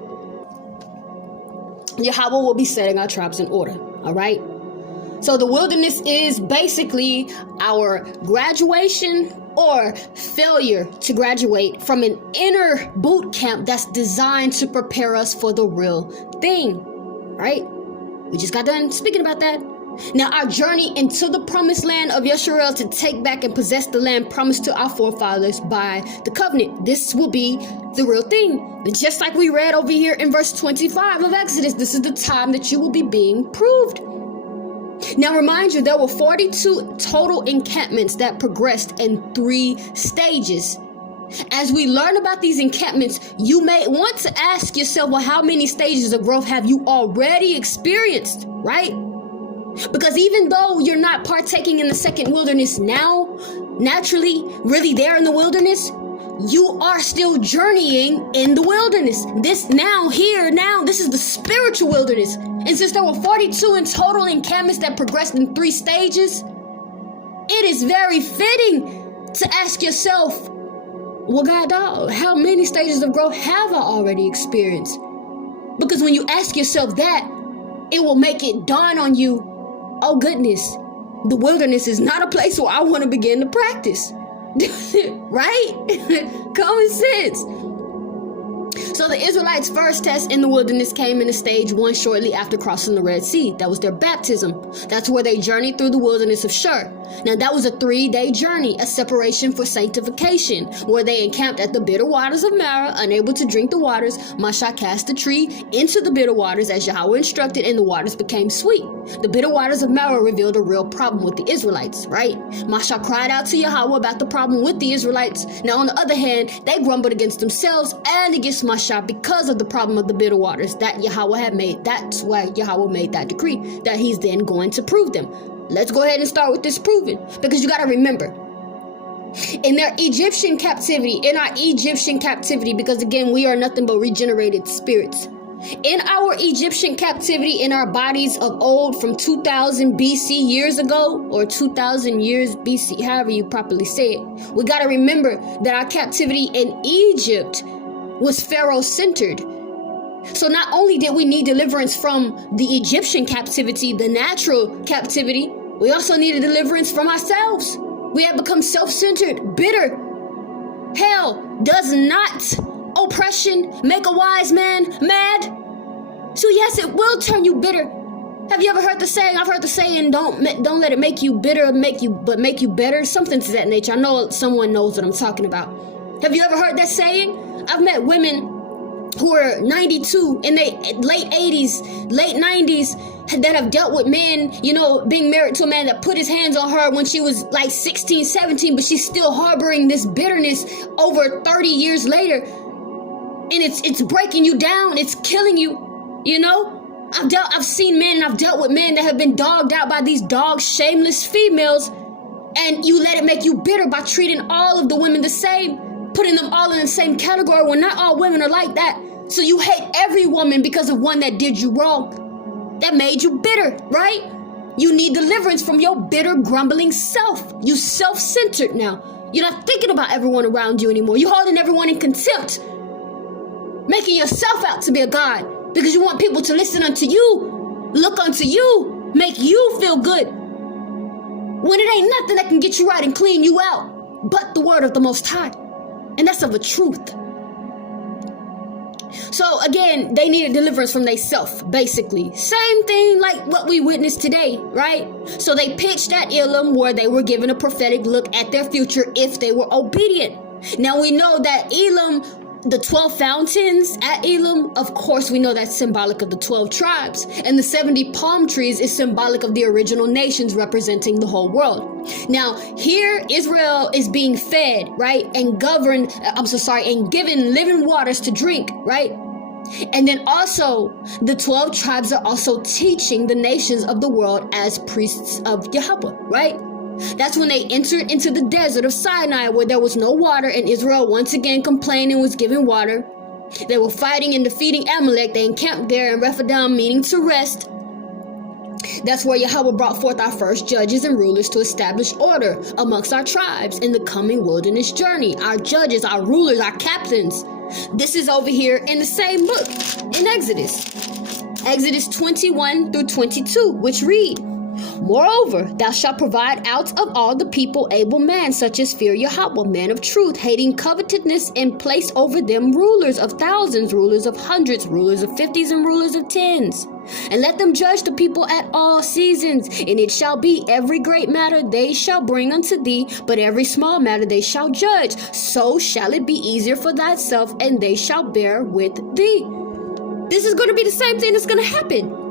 Yahweh will be setting our tribes in order. All right. So the wilderness is basically our graduation or failure to graduate from an inner boot camp that's designed to prepare us for the real thing, right? We just got done speaking about that. Now, our journey into the promised land of Yasharaal to take back and possess the land promised to our forefathers by the covenant. This will be the real thing. Just like we read over here in verse 25 of Exodus, this is the time that you will be being proved. Now, remind you, there were 42 total encampments that progressed in 3 stages. As we learn about these encampments, you may want to ask yourself, well, how many stages of growth have you already experienced, right? Because even though you're not partaking in the second wilderness now, naturally, really there in the wilderness, you are still journeying in the wilderness. This is the spiritual wilderness. And since there were 42 in total encampments that progressed in 3 stages, it is very fitting to ask yourself, well, God, dog, how many stages of growth have I already experienced? Because when you ask yourself that, it will make it dawn on you, oh goodness, the wilderness is not a place where I want to begin to practice. Right? Common sense. So the Israelites' first test in the wilderness came in stage 1 shortly after crossing the Red Sea. That was their baptism. That's where they journeyed through the wilderness of Shur. Now that was a 3-day journey, a separation for sanctification, where they encamped at the bitter waters of Marah, unable to drink the waters. Mashah cast the tree into the bitter waters as Yahweh instructed, and the waters became sweet. The bitter waters of Marah revealed a real problem with the Israelites, right? Mashah cried out to Yahweh about the problem with the Israelites. Now on the other hand, they grumbled against themselves and against Mashah because of the problem of the bitter waters that Yahweh had made. That's why Yahweh made that decree, that he's then going to prove them. Let's go ahead and start with this proving, because you got to remember, in our Egyptian captivity, because again, we are nothing but regenerated spirits. In our Egyptian captivity, in our bodies of old from 2000 BC years ago, or 2000 years BC, however you properly say it, we got to remember that our captivity in Egypt was Pharaoh-centered. So not only did we need deliverance from the Egyptian captivity, the natural captivity, we also needed deliverance from ourselves. We had become self-centered, bitter. Hell, does not oppression make a wise man mad? So yes, it will turn you bitter. Have you ever heard the saying? I've heard the saying, don't let it make you bitter, make you better. Something to that nature. I know someone knows what I'm talking about. Have you ever heard that saying? I've met women who are 92 in their late 80s, late 90s, that have dealt with men, being married to a man that put his hands on her when she was like 16, 17, but she's still harboring this bitterness over 30 years later. And it's breaking you down. It's killing you, I've seen men and I've dealt with men that have been dogged out by these shameless females, and you let it make you bitter by treating all of the women the same, putting them all in the same category when not all women are like that. So you hate every woman because of one that did you wrong. That made you bitter, right? You need deliverance from your bitter, grumbling self. You self-centered now. You're not thinking about everyone around you anymore. You're holding everyone in contempt, making yourself out to be a god because you want people to listen unto you, look unto you, make you feel good, when it ain't nothing that can get you right and clean you out but the word of the Most High. And that's of a truth. So again, they needed deliverance from they self, basically. Same thing like what we witnessed today, right? So they pitched at Elam, where they were given a prophetic look at their future if they were obedient. Now we know that Elam, the 12 fountains at Elam, of course we know that's symbolic of the 12 tribes. And the 70 palm trees is symbolic of the original nations representing the whole world. Now here Israel is being fed, right? And and given living waters to drink, right? And then also the 12 tribes are also teaching the nations of the world as priests of Yahweh, right? That's when they entered into the desert of Sinai, where there was no water, and Israel once again complained and was given water. They were fighting and defeating Amalek. They encamped there in Rephidim, meaning to rest. That's where Yahweh brought forth our first judges and rulers to establish order amongst our tribes in the coming wilderness journey. Our judges, our rulers, our captains. This is over here in the same book, in Exodus. Exodus 21 through 22, which read, Moreover, thou shalt provide out of all the people able men, such as fear Yahweh, men of truth, hating covetousness, and place over them rulers of thousands, rulers of hundreds, rulers of fifties, and rulers of tens. And let them judge the people at all seasons. And it shall be, every great matter they shall bring unto thee, but every small matter they shall judge. So shall it be easier for thyself, and they shall bear with thee. This is going to be the same thing that's going to happen.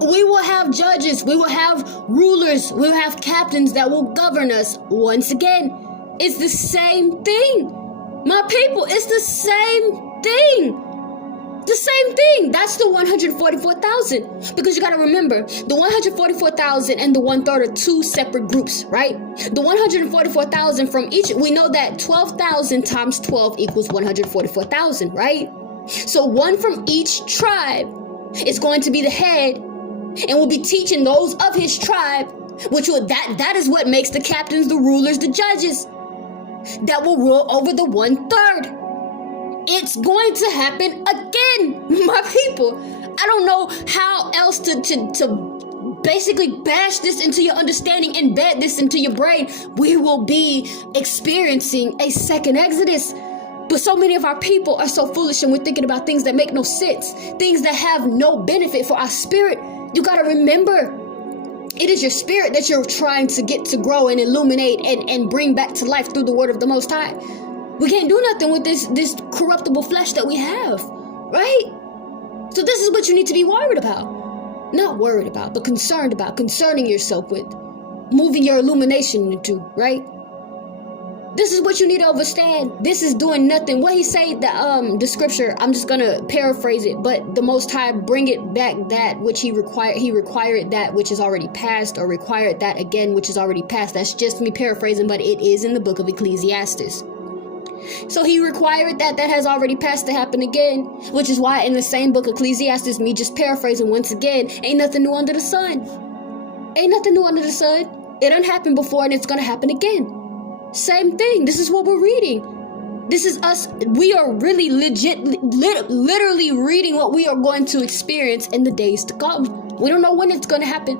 We will have judges, we will have rulers, we will have captains that will govern us. Once again, it's the same thing. My people, it's the same thing. The same thing. That's the 144,000. Because you got to remember, the 144,000 and the 1/3 are two separate groups, right? The 144,000 from each, we know that 12,000 times 12 equals 144,000, right? So one from each tribe is going to be the head and will be teaching those of his tribe, which will that is what makes the captains, the rulers, the judges that will rule over the 1/3. It's going to happen again, my people. I don't know how else to basically bash this into your understanding, embed this into your brain. We will be experiencing a second Exodus. But so many of our people are so foolish, and we're thinking about things that make no sense, things that have no benefit for our spirit. You got to remember, it is your spirit that you're trying to get to grow and illuminate and bring back to life through the word of the Most High. We can't do nothing with this corruptible flesh that we have, right? So this is what you need to be worried about. Not worried about, but concerned about, concerning yourself with, moving your illumination into, right? This is what you need to understand. This is doing nothing. What he said, the scripture, I'm just going to paraphrase it, but the Most High bring it back that which he required that which is already past, or required that again which is already past. That's just me paraphrasing, but it is in the book of Ecclesiastes. So he required that has already passed to happen again, which is why in the same book Ecclesiastes, me just paraphrasing once again, ain't nothing new under the sun. Ain't nothing new under the sun. It done happened before, and it's going to happen again. Same thing. This is what we're reading. This is us. We are really literally reading what we are going to experience in the days to come. We don't know when it's going to happen.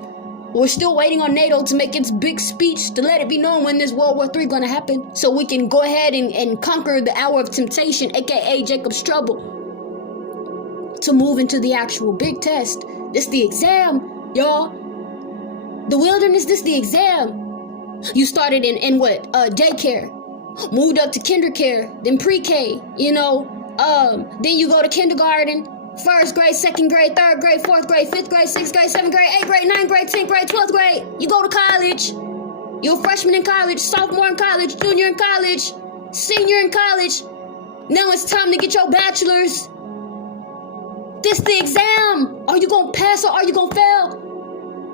We're still waiting on NATO to make its big speech to let it be known when this World War III going to happen, so we can go ahead and conquer the hour of temptation, aka Jacob's trouble, to move into the actual big test. This the exam, y'all. The wilderness, this the exam. You started in what? Daycare. Moved up to kindercare, then pre-K, then you go to kindergarten, 1st grade, 2nd grade, 3rd grade, 4th grade, 5th grade, 6th grade, 7th grade, 8th grade, 9th grade, 10th grade, 12th grade. You go to college. You're a freshman in college, sophomore in college, junior in college, senior in college. Now it's time to get your bachelor's. This the exam. Are you going to pass or are you going to fail?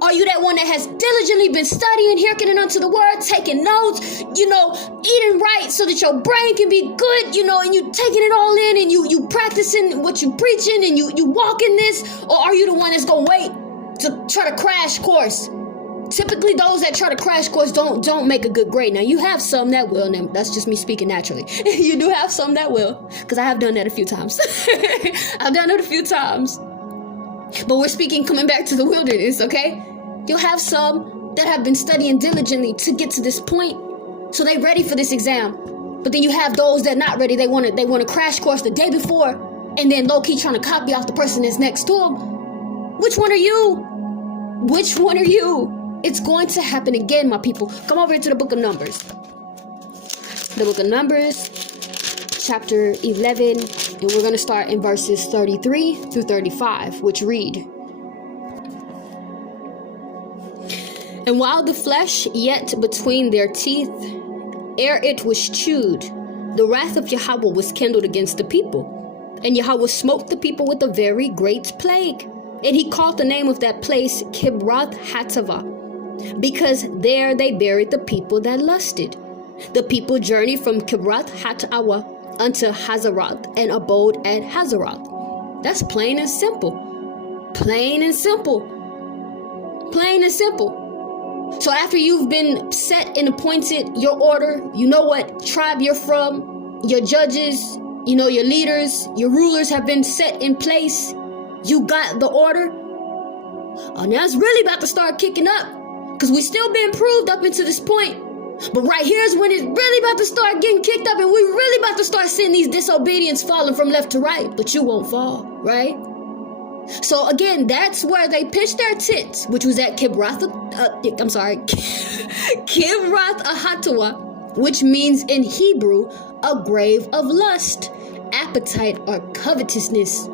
Are you that one that has diligently been studying, hearkening unto the word, taking notes, eating right so that your brain can be good, and you taking it all in, and you practicing what you preaching, and you walking this? Or are you the one that's going to wait to try to crash course? Typically, those that try to crash course don't make a good grade. Now, you have some that will. Now, that's just me speaking naturally. You do have some that will, because I have done that a few times. I've done it a few times. But we're speaking coming back to the wilderness, okay? You'll have some that have been studying diligently to get to this point, so they're ready for this exam. But then you have those that not ready. They want to crash course the day before, and then low-key trying to copy off the person that's next to them. Which one are you? Which one are you? It's going to happen again, my people. Come over to the book of Numbers. The book of Numbers, chapter 11, and we're going to start in verses 33 through 35, which read, And while the flesh yet between their teeth, ere it was chewed, the wrath of Yahweh was kindled against the people. And Yahweh smote the people with a very great plague. And he called the name of that place Kibroth Hattaavah, because there they buried the people that lusted. The people journeyed from Kibroth Hattaavah unto Hazeroth, and abode at Hazeroth. That's plain and simple. Plain and simple. Plain and simple. So after you've been set and appointed your order, you know what tribe you're from, your judges, you know, your leaders, your rulers have been set in place. You got the order. Oh, now it's really about to start kicking up, because we still being proved up until this point. But right here's when it's really about to start getting kicked up, and we really about to start seeing these disobedience falling from left to right. But you won't fall, right? So again, that's where they pitched their tents, which was at Kibroth Ahatawa, which means in Hebrew, a grave of lust, appetite, or covetousness.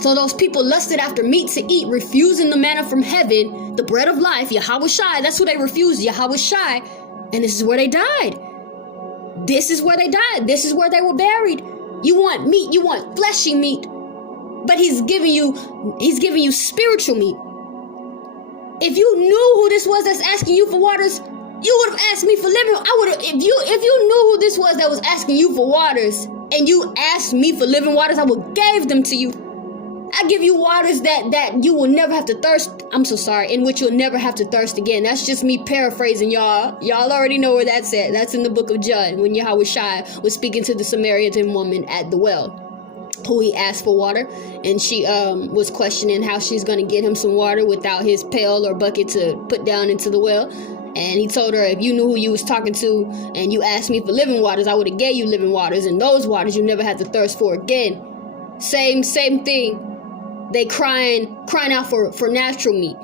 So those people lusted after meat to eat, refusing the manna from heaven, the bread of life, Yahawashi. That's what they refused, Yahawashi. And this is where they died. This is where they died. This is where they were buried. You want meat, you want fleshy meat. But he's giving you spiritual meat. If you knew who this was that's asking you for waters, you would have asked me for living. If you knew who this was that was asking you for waters, and you asked me for living waters, I would gave them to you. I give you waters that you will never have to thirst. I'm so sorry, in which you'll never have to thirst again. That's just me paraphrasing, y'all. Y'all already know where that's at. That's in the book of John, when Yahawashi was speaking to the Samaritan woman at the well, who he asked for water, and she was questioning how she's going to get him some water without his pail or bucket to put down into the well. And he told her, if you knew who you was talking to and you asked me for living waters, I would have gave you living waters, and those waters you never had to thirst for again. Same thing. They crying out for natural meat.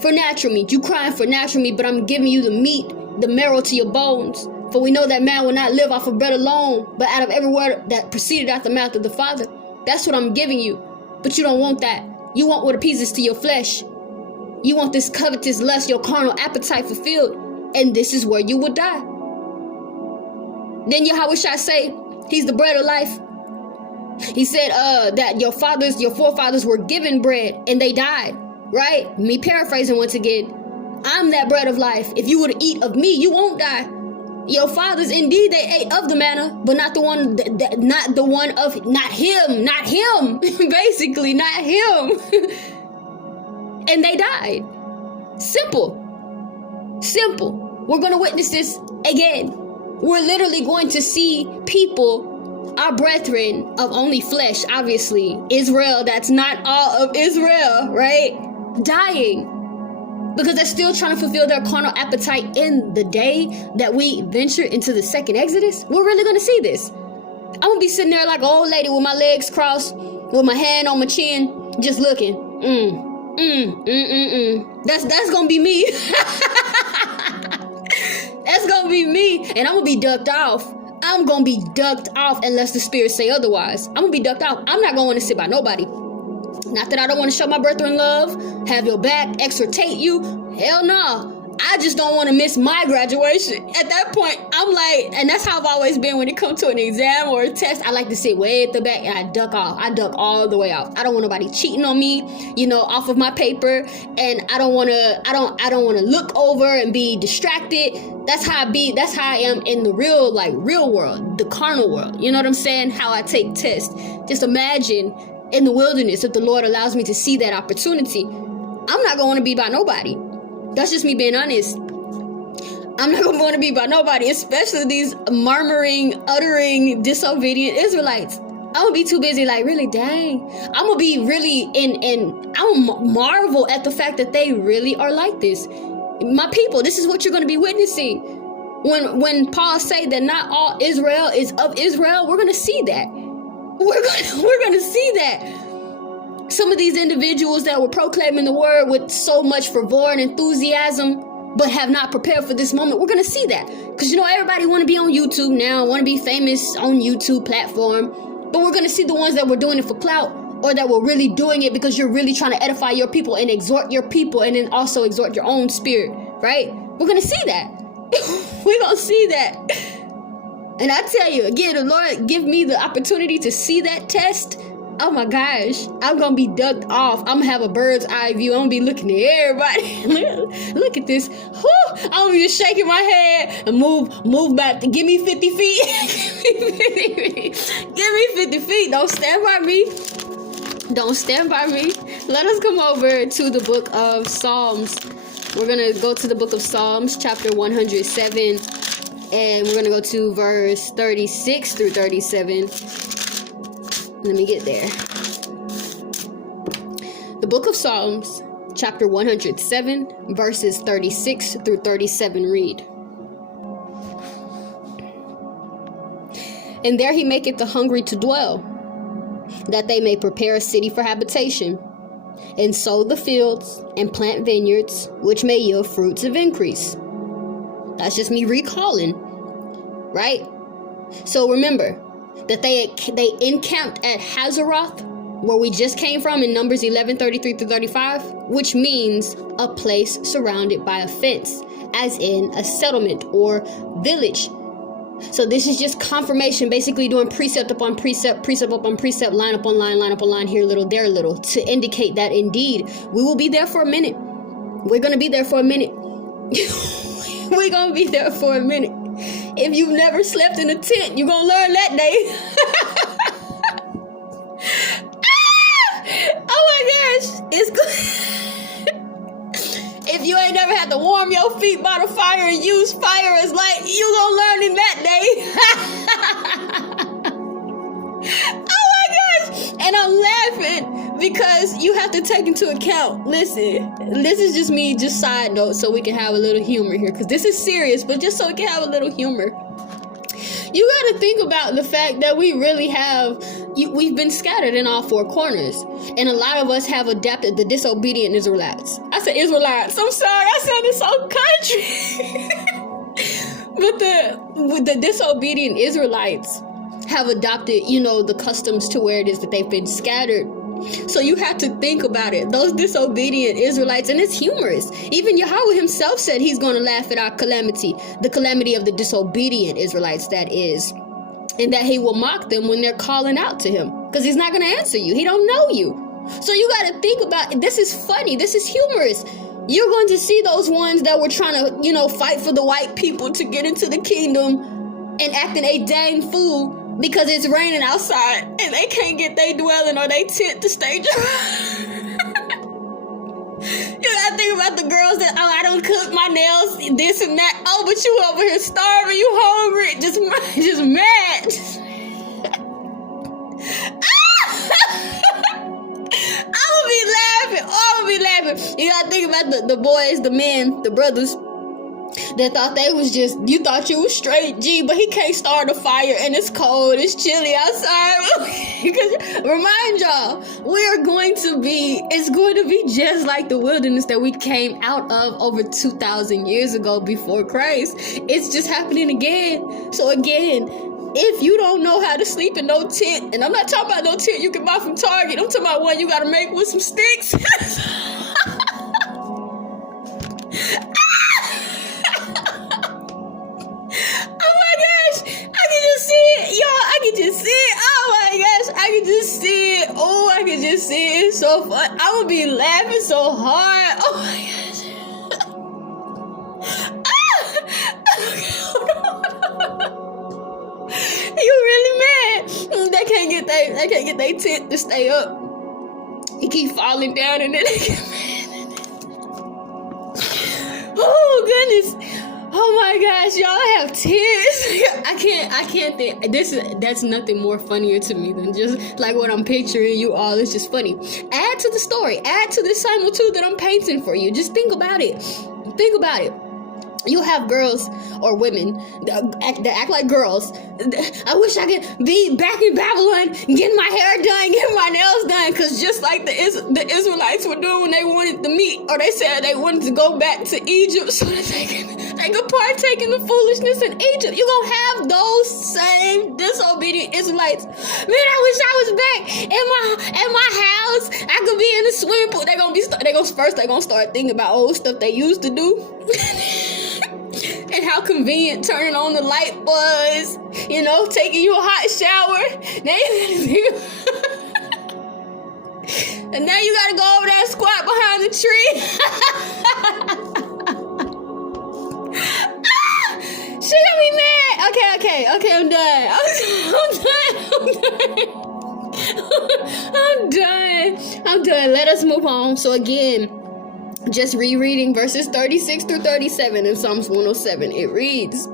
For natural meat. You crying for natural meat, but I'm giving you the meat, the marrow to your bones. For we know that man will not live off of bread alone, but out of every word that proceeded out the mouth of the Father. That's what I'm giving you. But you don't want that. You want what appeases to your flesh. You want this covetous lust, your carnal appetite fulfilled. And this is where you will die. Then Yahawashi say, he's the bread of life. He said that your forefathers were given bread and they died. Right? Me paraphrasing once again. I'm that bread of life. If you were to eat of me, you won't die. Your fathers, indeed, they ate of the manna, but not him, basically, not him. And they died. Simple. We're going to witness this again. We're literally going to see people, our brethren of only flesh, obviously, Israel, that's not all of Israel, right? Dying. Because they're still trying to fulfill their carnal appetite in the day that we venture into the second Exodus. We're really going to see this. I'm going to be sitting there like an old lady with my legs crossed, with my hand on my chin, just looking. That's going to be me. That's going to be me. And I'm going to be ducked off. I'm going to be ducked off unless the Spirit say otherwise. I'm going to be ducked off. I'm not going to want to sit by nobody. Not that I don't want to show my brethren love, have your back, exhortate you. Hell no. I just don't want to miss my graduation. At that point, I'm like, and that's how I've always been when it comes to an exam or a test. I like to sit way at the back and I duck off. I duck all the way off. I don't want nobody cheating on me, off of my paper. And I don't want to look over and be distracted. That's how I am in the real world, the carnal world. You know what I'm saying? How I take tests. Just imagine in the wilderness, if the Lord allows me to see that opportunity, I'm not going to be by nobody. That's just me being honest. I'm not going to be by nobody, especially these murmuring, uttering, disobedient Israelites. I'm going to be too busy really, dang. I'm going to be really I'm going to marvel at the fact that they really are like this. My people, this is what you're going to be witnessing. When Paul say that not all Israel is of Israel, we're going to see that. We're going to see that. Some of these individuals that were proclaiming the word with so much fervor and enthusiasm, but have not prepared for this moment, we're going to see that. Because, everybody want to be on YouTube now, want to be famous on YouTube platform. But we're going to see the ones that were doing it for clout, or that were really doing it because you're really trying to edify your people and exhort your people, and then also exhort your own spirit, right? We're going to see that. We're going to see that. And I tell you, again, the Lord give me the opportunity to see that test. Oh my gosh, I'm going to be ducked off. I'm going to have a bird's eye view. I'm going to be looking at everybody. Look at this. Whew. I'm going to be just shaking my head and move back. Give me 50 feet. Give me 50 feet. Don't stand by me. Don't stand by me. Let us come over to the book of Psalms. We're going to go to the book of Psalms, chapter 107. And we're going to go to verse 36 through 37. Let me get there. The book of Psalms, chapter 107, verses 36 through 37 read. And there he maketh the hungry to dwell, that they may prepare a city for habitation, and sow the fields, and plant vineyards, which may yield fruits of increase. That's just me recalling, right? So remember that they encamped at Hazeroth, where we just came from in Numbers 11:33-35, which means a place surrounded by a fence, as in a settlement or village. So this is just confirmation, basically doing precept upon precept, precept upon precept, line upon line, here a little, there a little, to indicate that indeed we will be there for a minute. We're going to be there for a minute. We're going to be there for a minute. If you've never slept in a tent, you're going to learn that day. Oh my gosh. It's good. If you ain't never had to warm your feet by the fire and use fire as light, you gonna learn in that day. Oh my gosh. And I'm laughing because you have to take into account, listen, this is just me, just side note, so we can have a little humor here, because this is serious, but just so we can have a little humor. You got to think about the fact that we really have, we've been scattered in all four corners. And a lot of us have adapted the disobedient Israelites. I said Israelites. I'm sorry. I sounded so country. But the disobedient Israelites have adopted, the customs to where it is that they've been scattered. So you have to think about it. Those disobedient Israelites, and it's humorous. Even Yahweh himself said he's going to laugh at our calamity, the calamity of the disobedient Israelites, that is, and that he will mock them when they're calling out to him, because he's not going to answer you. He don't know you. So you got to think about it. This is funny. This is humorous. You're going to see those ones that were trying to, fight for the white people to get into the kingdom and acting a dang fool because it's raining outside and they can't get their dwelling or they tent to stay dry. You gotta think about the girls that, I don't cook my nails, this and that. Oh, but you over here starving, you hungry, just mad. I'll be laughing. You gotta think about the boys, the men, the brothers that thought they was you thought you was straight G, but he can't start a fire and it's cold, it's chilly outside. Because remind y'all, it's going to be just like the wilderness that we came out of over 2,000 years ago before Christ. It's just happening again. So again, if you don't know how to sleep in no tent, and I'm not talking about no tent you can buy from Target, I'm talking about one you gotta make with some sticks. I can just see it. It's so fun. I would be laughing so hard. Oh my gosh. You really mad? They can't get their tent to stay up. You keep falling down and then they get mad. Oh goodness. Oh my gosh, y'all, I have tears. I can't think. That's nothing more funnier to me than just like what I'm picturing you all. It's just funny. Add to the story. Add to this similitude that I'm painting for you. Just think about it. You have girls or women that act like girls. I wish I could be back in Babylon, getting my hair done, getting my nails done, because just like the Israelites were doing when they wanted the meat, or they said they wanted to go back to Egypt so that they could partake in the foolishness in Egypt. You're going to have those same disobedient Israelites. Man, I wish I was back in my house. I could be in the swimming pool. They're going to start thinking about old stuff they used to do. And how convenient turning on the light was, taking you a hot shower. And now you gotta go over there and squat behind the tree. She got me mad. Okay, I'm done. I'm done. I'm done. Let us move on. So again, just rereading verses 36 through 37 in Psalms 107. It reads,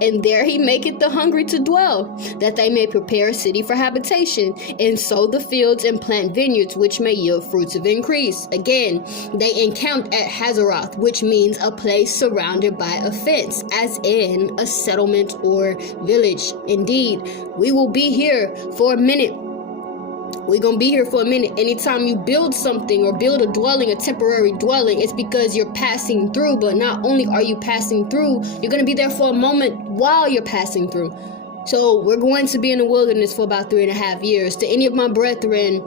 "And there he maketh the hungry to dwell, that they may prepare a city for habitation, and sow the fields and plant vineyards, which may yield fruits of increase." Again, they encamped at Hazeroth, which means a place surrounded by a fence, as in a settlement or village. Indeed, we will be here for a minute. We're going to be here for a minute. Anytime you build something or build a dwelling, a temporary dwelling, it's because you're passing through. But not only are you passing through, you're going to be there for a moment while you're passing through. So we're going to be in the wilderness for about 3.5 years. To any of my brethren,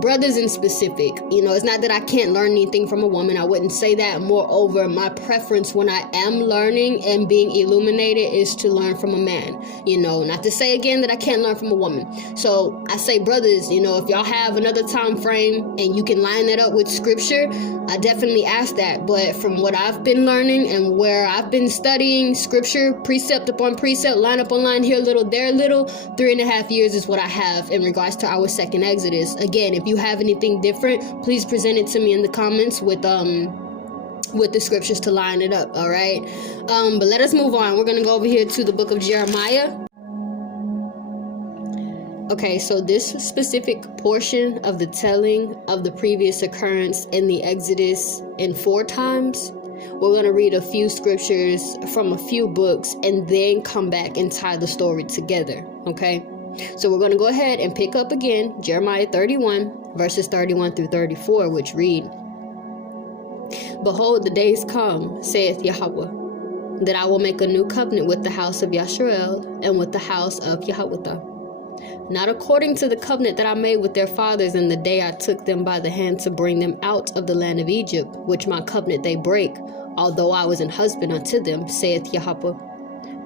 brothers in specific, it's not that I can't learn anything from a woman. I wouldn't say that. Moreover, my preference when I am learning and being illuminated is to learn from a man. Not to say again that I can't learn from a woman. So I say, brothers, if y'all have another time frame and you can line that up with scripture, I definitely ask that. But from what I've been learning and where I've been studying scripture, precept upon precept, line upon line, here a little, there a little, 3.5 years is what I have in regards to our second Exodus. Again, if you have anything different, please present it to me in the comments with the scriptures to line it up. All right. But let us move on. We're going to go over here to the book of Jeremiah. Okay, so this specific portion of the telling of the previous occurrence in the Exodus in 4 times, we're going to read a few scriptures from a few books and then come back and tie the story together, okay? So we're going to go ahead and pick up again Jeremiah 31, verses 31 through 34, which read, "Behold, the days come, saith Yahweh, that I will make a new covenant with the house of Yasharaal and with the house of Yahweh, not according to the covenant that I made with their fathers in the day I took them by the hand to bring them out of the land of Egypt, which my covenant they break, although I was an husband unto them, saith Yahweh.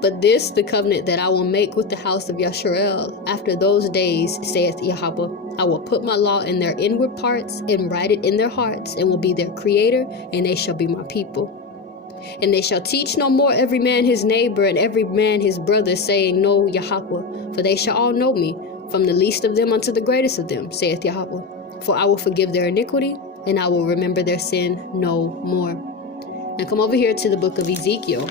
But this the covenant that I will make with the house of Yasharaal after those days, saith Yahweh. I will put my law in their inward parts and write it in their hearts, and will be their creator, and they shall be my people. And they shall teach no more every man his neighbor and every man his brother, saying, Know Yahweh, for they shall all know me, from the least of them unto the greatest of them, saith Yahweh. For I will forgive their iniquity, and I will remember their sin no more." Now come over here to the book of Ezekiel.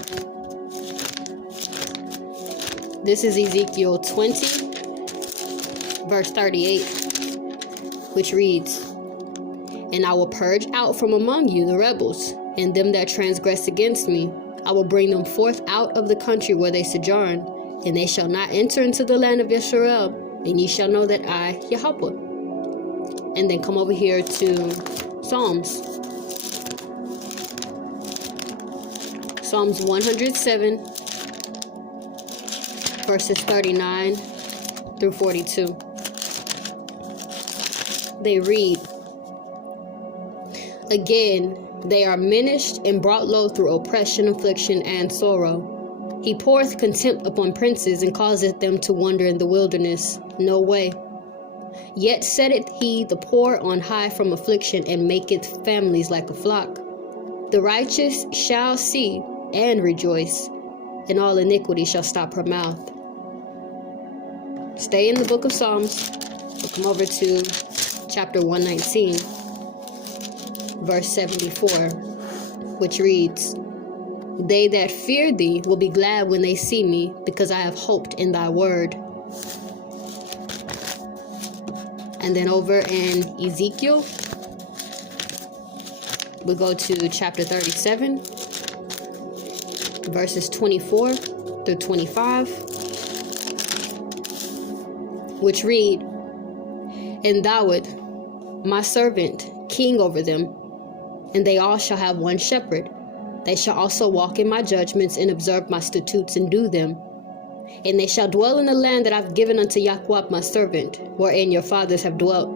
This is Ezekiel 20, verse 38, which reads, "And I will purge out from among you the rebels, and them that transgress against me. I will bring them forth out of the country where they sojourn, and they shall not enter into the land of Yasharaal, and ye shall know that I, Yahweh." And then come over here to Psalms. Psalms 107, verses 39 through 42. They read, "Again, they are minished and brought low through oppression, affliction, and sorrow. He poureth contempt upon princes, and causeth them to wander in the wilderness no way. Yet setteth he the poor on high from affliction, and maketh families like a flock. The righteous shall see and rejoice, and all iniquity shall stop her mouth." Stay in the book of Psalms. We'll come over to chapter 119, verse 74, which reads, "They that fear thee will be glad when they see me, because I have hoped in thy word." And then over in Ezekiel, we go to chapter 37, verses 24 through 25, which read, "And David, my servant, king over them, and they all shall have one shepherd. They shall also walk in my judgments, and observe my statutes, and do them. And they shall dwell in the land that I've given unto Yahweh my servant, wherein your fathers have dwelt.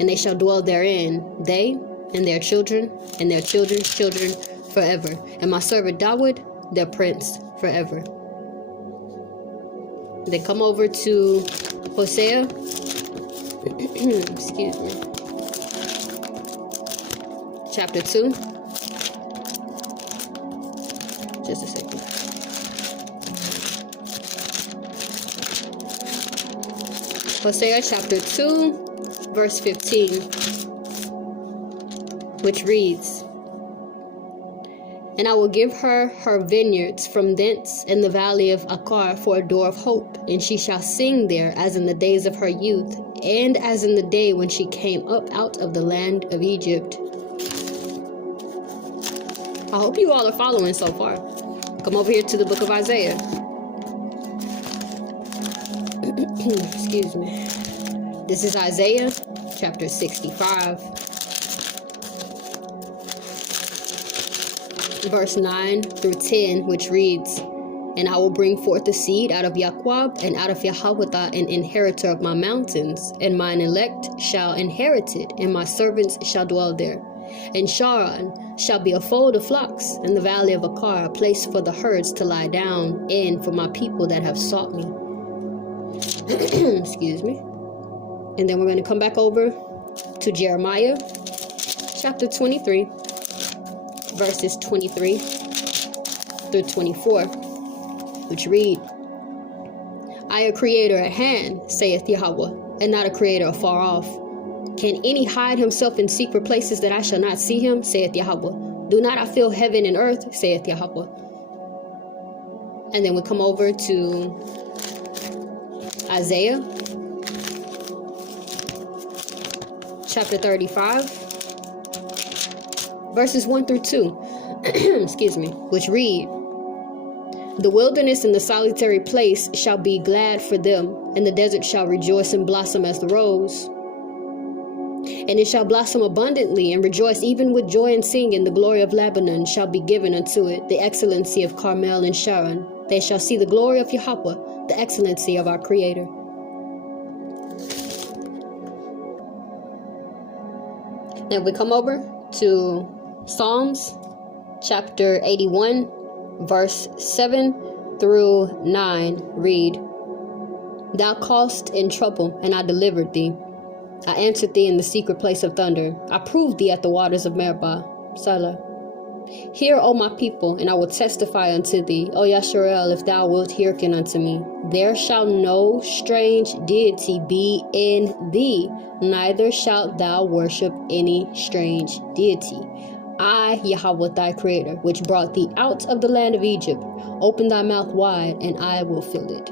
And they shall dwell therein, they and their children, and their children's children forever. And my servant David, their prince, forever." They come over to Hosea. Excuse me. Chapter 2. Just a second. Hosea chapter 2, verse 15, which reads, "And I will give her her vineyards from thence in the valley of Achor for a door of hope, and she shall sing there as in the days of her youth, and as in the day when she came up out of the land of Egypt." I hope you all are following so far. Come over here to the book of Isaiah. Excuse me. This is Isaiah chapter 65. Verse 9 through 10, which reads, "And I will bring forth a seed out of Yaqub, and out of Thawadah an inheritor of my mountains, and mine elect shall inherit it, and my servants shall dwell there. And Sharon shall be a fold of flocks, and the valley of Achor a place for the herds to lie down in, for my people that have sought me." Excuse me. And then we're going to come back over to Jeremiah chapter 23, verses 23 through 24, which read, "I a creator at hand, saith Yahweh, and not a creator afar off. Can any hide himself in secret places that I shall not see him, saith Yahweh? Do not I fill heaven and earth, saith Yahweh?" And then we come over to Isaiah chapter 35, verses 1 through 2, excuse me, which read, "The wilderness and the solitary place shall be glad for them, and the desert shall rejoice and blossom as the rose. And it shall blossom abundantly and rejoice even with joy and singing. The glory of Lebanon shall be given unto it, the excellency of Carmel and Sharon. They shall see the glory of Yahweh, the excellency of our Creator." Then we come over to Psalms chapter 81, verse 7 through 9. Read, "Thou callest in trouble, and I delivered thee. I answered thee in the secret place of thunder. I proved thee at the waters of Meribah. Salah. Hear, O my people, and I will testify unto thee, O Yasharaal, if thou wilt hearken unto me. There shall no strange deity be in thee, neither shalt thou worship any strange deity. I, Yahweh thy Creator, which brought thee out of the land of Egypt. Open thy mouth wide, and I will fill it."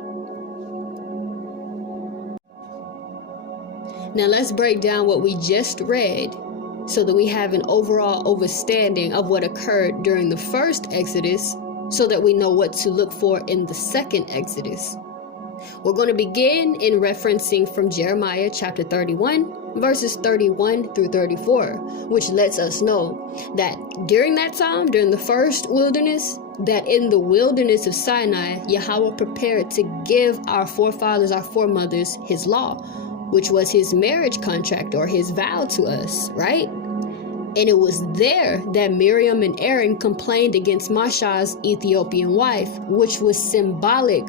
Now let's break down what we just read so that we have an overall understanding of what occurred during the first Exodus, so that we know what to look for in the second Exodus. We're going to begin in referencing from Jeremiah chapter 31, verses 31 through 34, which lets us know that during that time, during the first wilderness, that in the wilderness of Sinai, Yahweh prepared to give our forefathers, our foremothers, his law, which was his marriage contract or his vow to us, right? And it was there that Miriam and Aaron complained against Mashah's Ethiopian wife, which was symbolic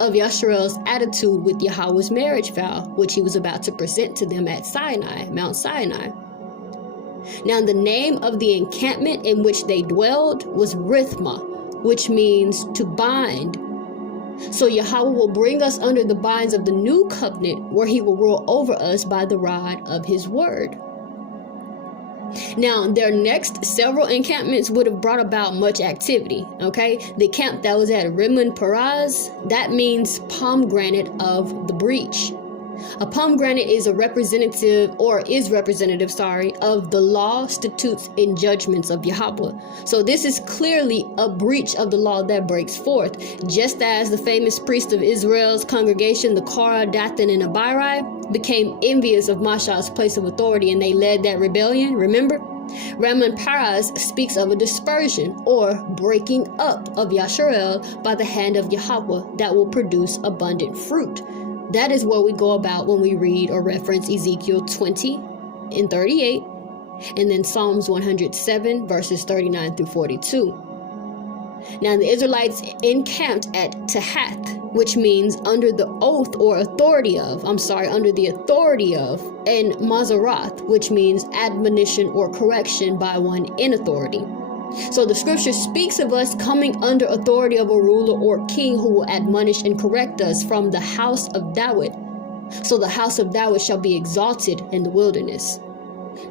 of Yasharaal's attitude with Yahweh's marriage vow, which he was about to present to them at Sinai, Mount Sinai. Now, the name of the encampment in which they dwelled was Rithmah, which means to bind. So Yahweh will bring us under the binds of the new covenant, where he will rule over us by the rod of his word. Now, their next several encampments would have brought about much activity, okay? The camp that was at Rimmon Peraz, that means pomegranate of the breach. A pomegranate is a representative, of the law, statutes, and judgments of Yahweh. So this is clearly a breach of the law that breaks forth. Just as the famous priest of Israel's congregation, the Korah, Dathan, and Abirai, became envious of Mashah's place of authority and they led that rebellion, remember? Rimmon Peraz speaks of a dispersion or breaking up of Yasharaal by the hand of Yahweh that will produce abundant fruit. That is what we go about when we read or reference Ezekiel 20 and 38, and then Psalms 107, verses 39 through 42. Now the Israelites encamped at Tahath, which means under the authority of, and Mazarath, which means admonition or correction by one in authority. So the scripture speaks of us coming under authority of a ruler or king who will admonish and correct us from the house of David. So the house of David shall be exalted in the wilderness.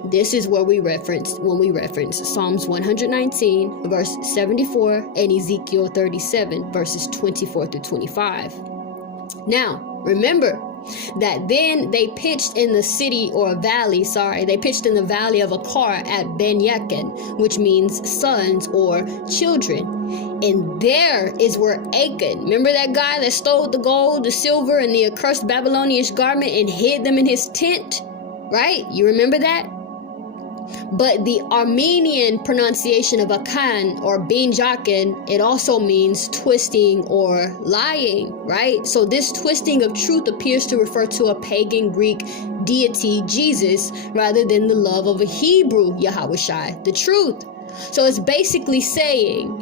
This is where we reference when we reference Psalms 119 verse 74 and Ezekiel 37 verses 24 through 25. Now, remember that then they pitched in the city or valley, they pitched in the valley of Akar at Ben Yakin, which means sons or children. And there is where Achan, remember that guy that stole the gold, the silver, and the accursed Babylonian garment and hid them in his tent, right? You remember that? But the Armenian pronunciation of Akan or Ben Yakin, it also means twisting or lying, right? So this twisting of truth appears to refer to a pagan Greek deity, Jesus, rather than the love of a Hebrew Yahawashi, the truth. So it's basically saying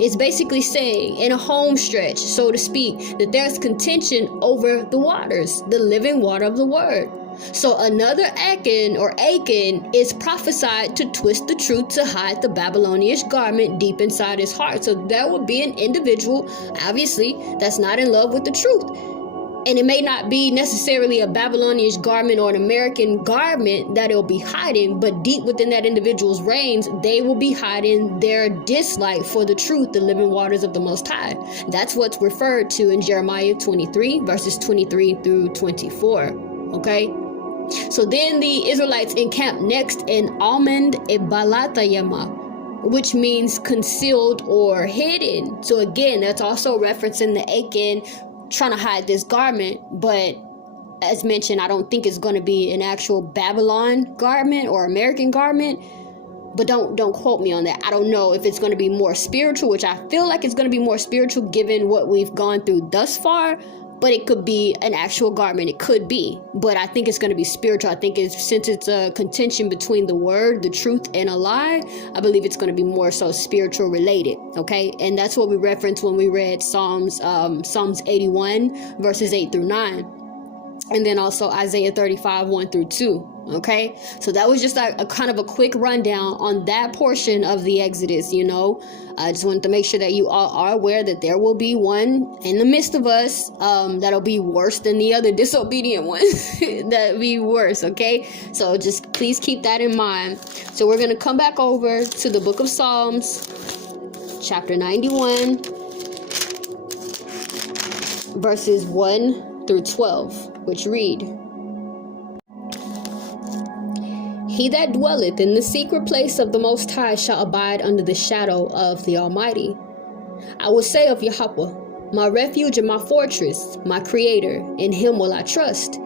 in a home stretch, so to speak, that there's contention over the waters, the living water of the word. So another Achan is prophesied to twist the truth to hide the Babylonian garment deep inside his heart. So there will be an individual, obviously, that's not in love with the truth. And it may not be necessarily a Babylonian garment or an American garment that it'll be hiding, but deep within that individual's reins, they will be hiding their dislike for the truth, the living waters of the Most High. That's what's referred to in Jeremiah 23, verses 23 through 24. Okay? So then the Israelites encamped next in Almond Balatayama, which means concealed or hidden. So again, that's also referencing the Achan trying to hide this garment, but as mentioned, I don't think it's going to be an actual Babylon garment or American garment, but don't quote me on that. I don't know if it's going to be more spiritual, which I feel like it's going to be more spiritual given what we've gone through thus far, but it could be an actual garment. It could be, but I think it's going to be spiritual. I think since it's a contention between the word, the truth, and a lie, I believe it's going to be more so spiritual related. Okay, and that's what we referenced when we read Psalms 81 verses 8 through 9. And then also Isaiah 35, 1 through 2. Okay, so that was just a kind of a quick rundown on that portion of the Exodus. I just wanted to make sure that you all are aware that there will be one in the midst of us that'll be worse than the other disobedient ones. That'll be worse. Okay, so just please keep that in mind. So we're going to come back over to the book of Psalms, chapter 91, verses 1 through 12, which read, He that dwelleth in the secret place of the Most High shall abide under the shadow of the Almighty. I will say of Yahweh, my refuge and my fortress, my creator, in him will I trust.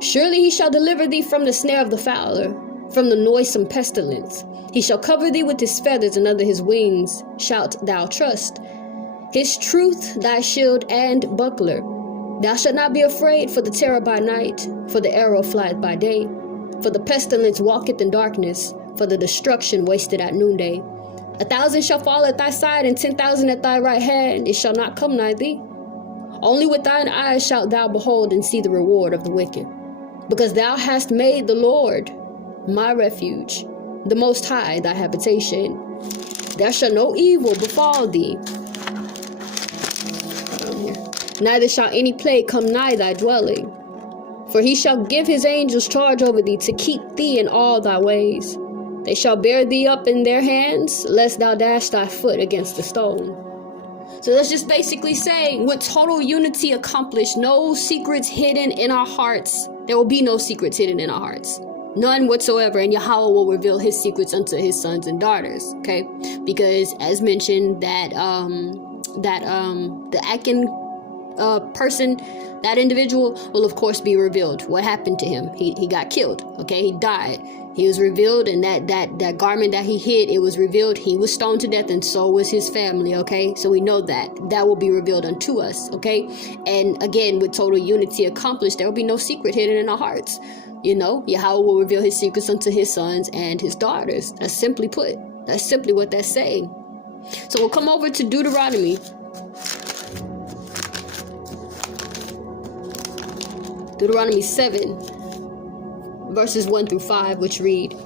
Surely he shall deliver thee from the snare of the fowler, from the noisome pestilence. He shall cover thee with his feathers, and under his wings shalt thou trust. His truth thy shield and buckler. Thou shalt not be afraid for the terror by night, for the arrow flieth by day, for the pestilence walketh in darkness, for the destruction wasteth at noonday. 1,000 shall fall at thy side, and 10,000 at thy right hand, it shall not come nigh thee. Only with thine eyes shalt thou behold and see the reward of the wicked. Because thou hast made the Lord my refuge, the Most High thy habitation. There shall no evil befall thee, neither shall any plague come nigh thy dwelling. For he shall give his angels charge over thee to keep thee in all thy ways. They shall bear thee up in their hands, lest thou dash thy foot against a stone. So that's just basically saying, with total unity accomplished, no secrets hidden in our hearts. There will be no secrets hidden in our hearts. None whatsoever. And Yahweh will reveal his secrets unto his sons and daughters. Okay? Because as mentioned, the Achan person, that individual will of course be revealed. What happened to him? He got killed. Okay, he died. He was revealed, and that garment that he hid, it was revealed. He was stoned to death, and so was his family. Okay, so we know that will be revealed unto us. Okay, and again, with total unity accomplished, there will be no secret hidden in our hearts. Yahweh will reveal his secrets unto his sons and his daughters. That's simply put. That's simply what that's saying. So we'll come over to Deuteronomy. Deuteronomy 7, verses 1 through 5, which read,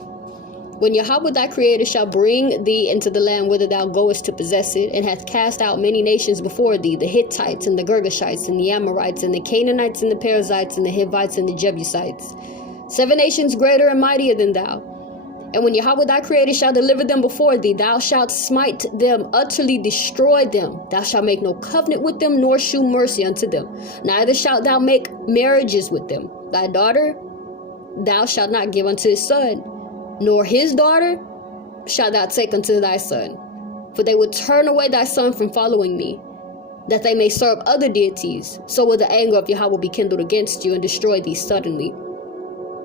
When Yahweh thy creator shall bring thee into the land whither thou goest to possess it, and hath cast out many nations before thee, the Hittites and the Girgashites and the Amorites and the Canaanites and the Perizzites and the Hivites and the Jebusites, 7 nations greater and mightier than thou. And when Yahweh thy creator shall deliver them before thee, thou shalt smite them, utterly destroy them. Thou shalt make no covenant with them, nor shew mercy unto them. Neither shalt thou make marriages with them. Thy daughter thou shalt not give unto his son, nor his daughter shalt thou take unto thy son. For they will turn away thy son from following me, that they may serve other deities. So will the anger of Yahweh be kindled against you, and destroy thee suddenly.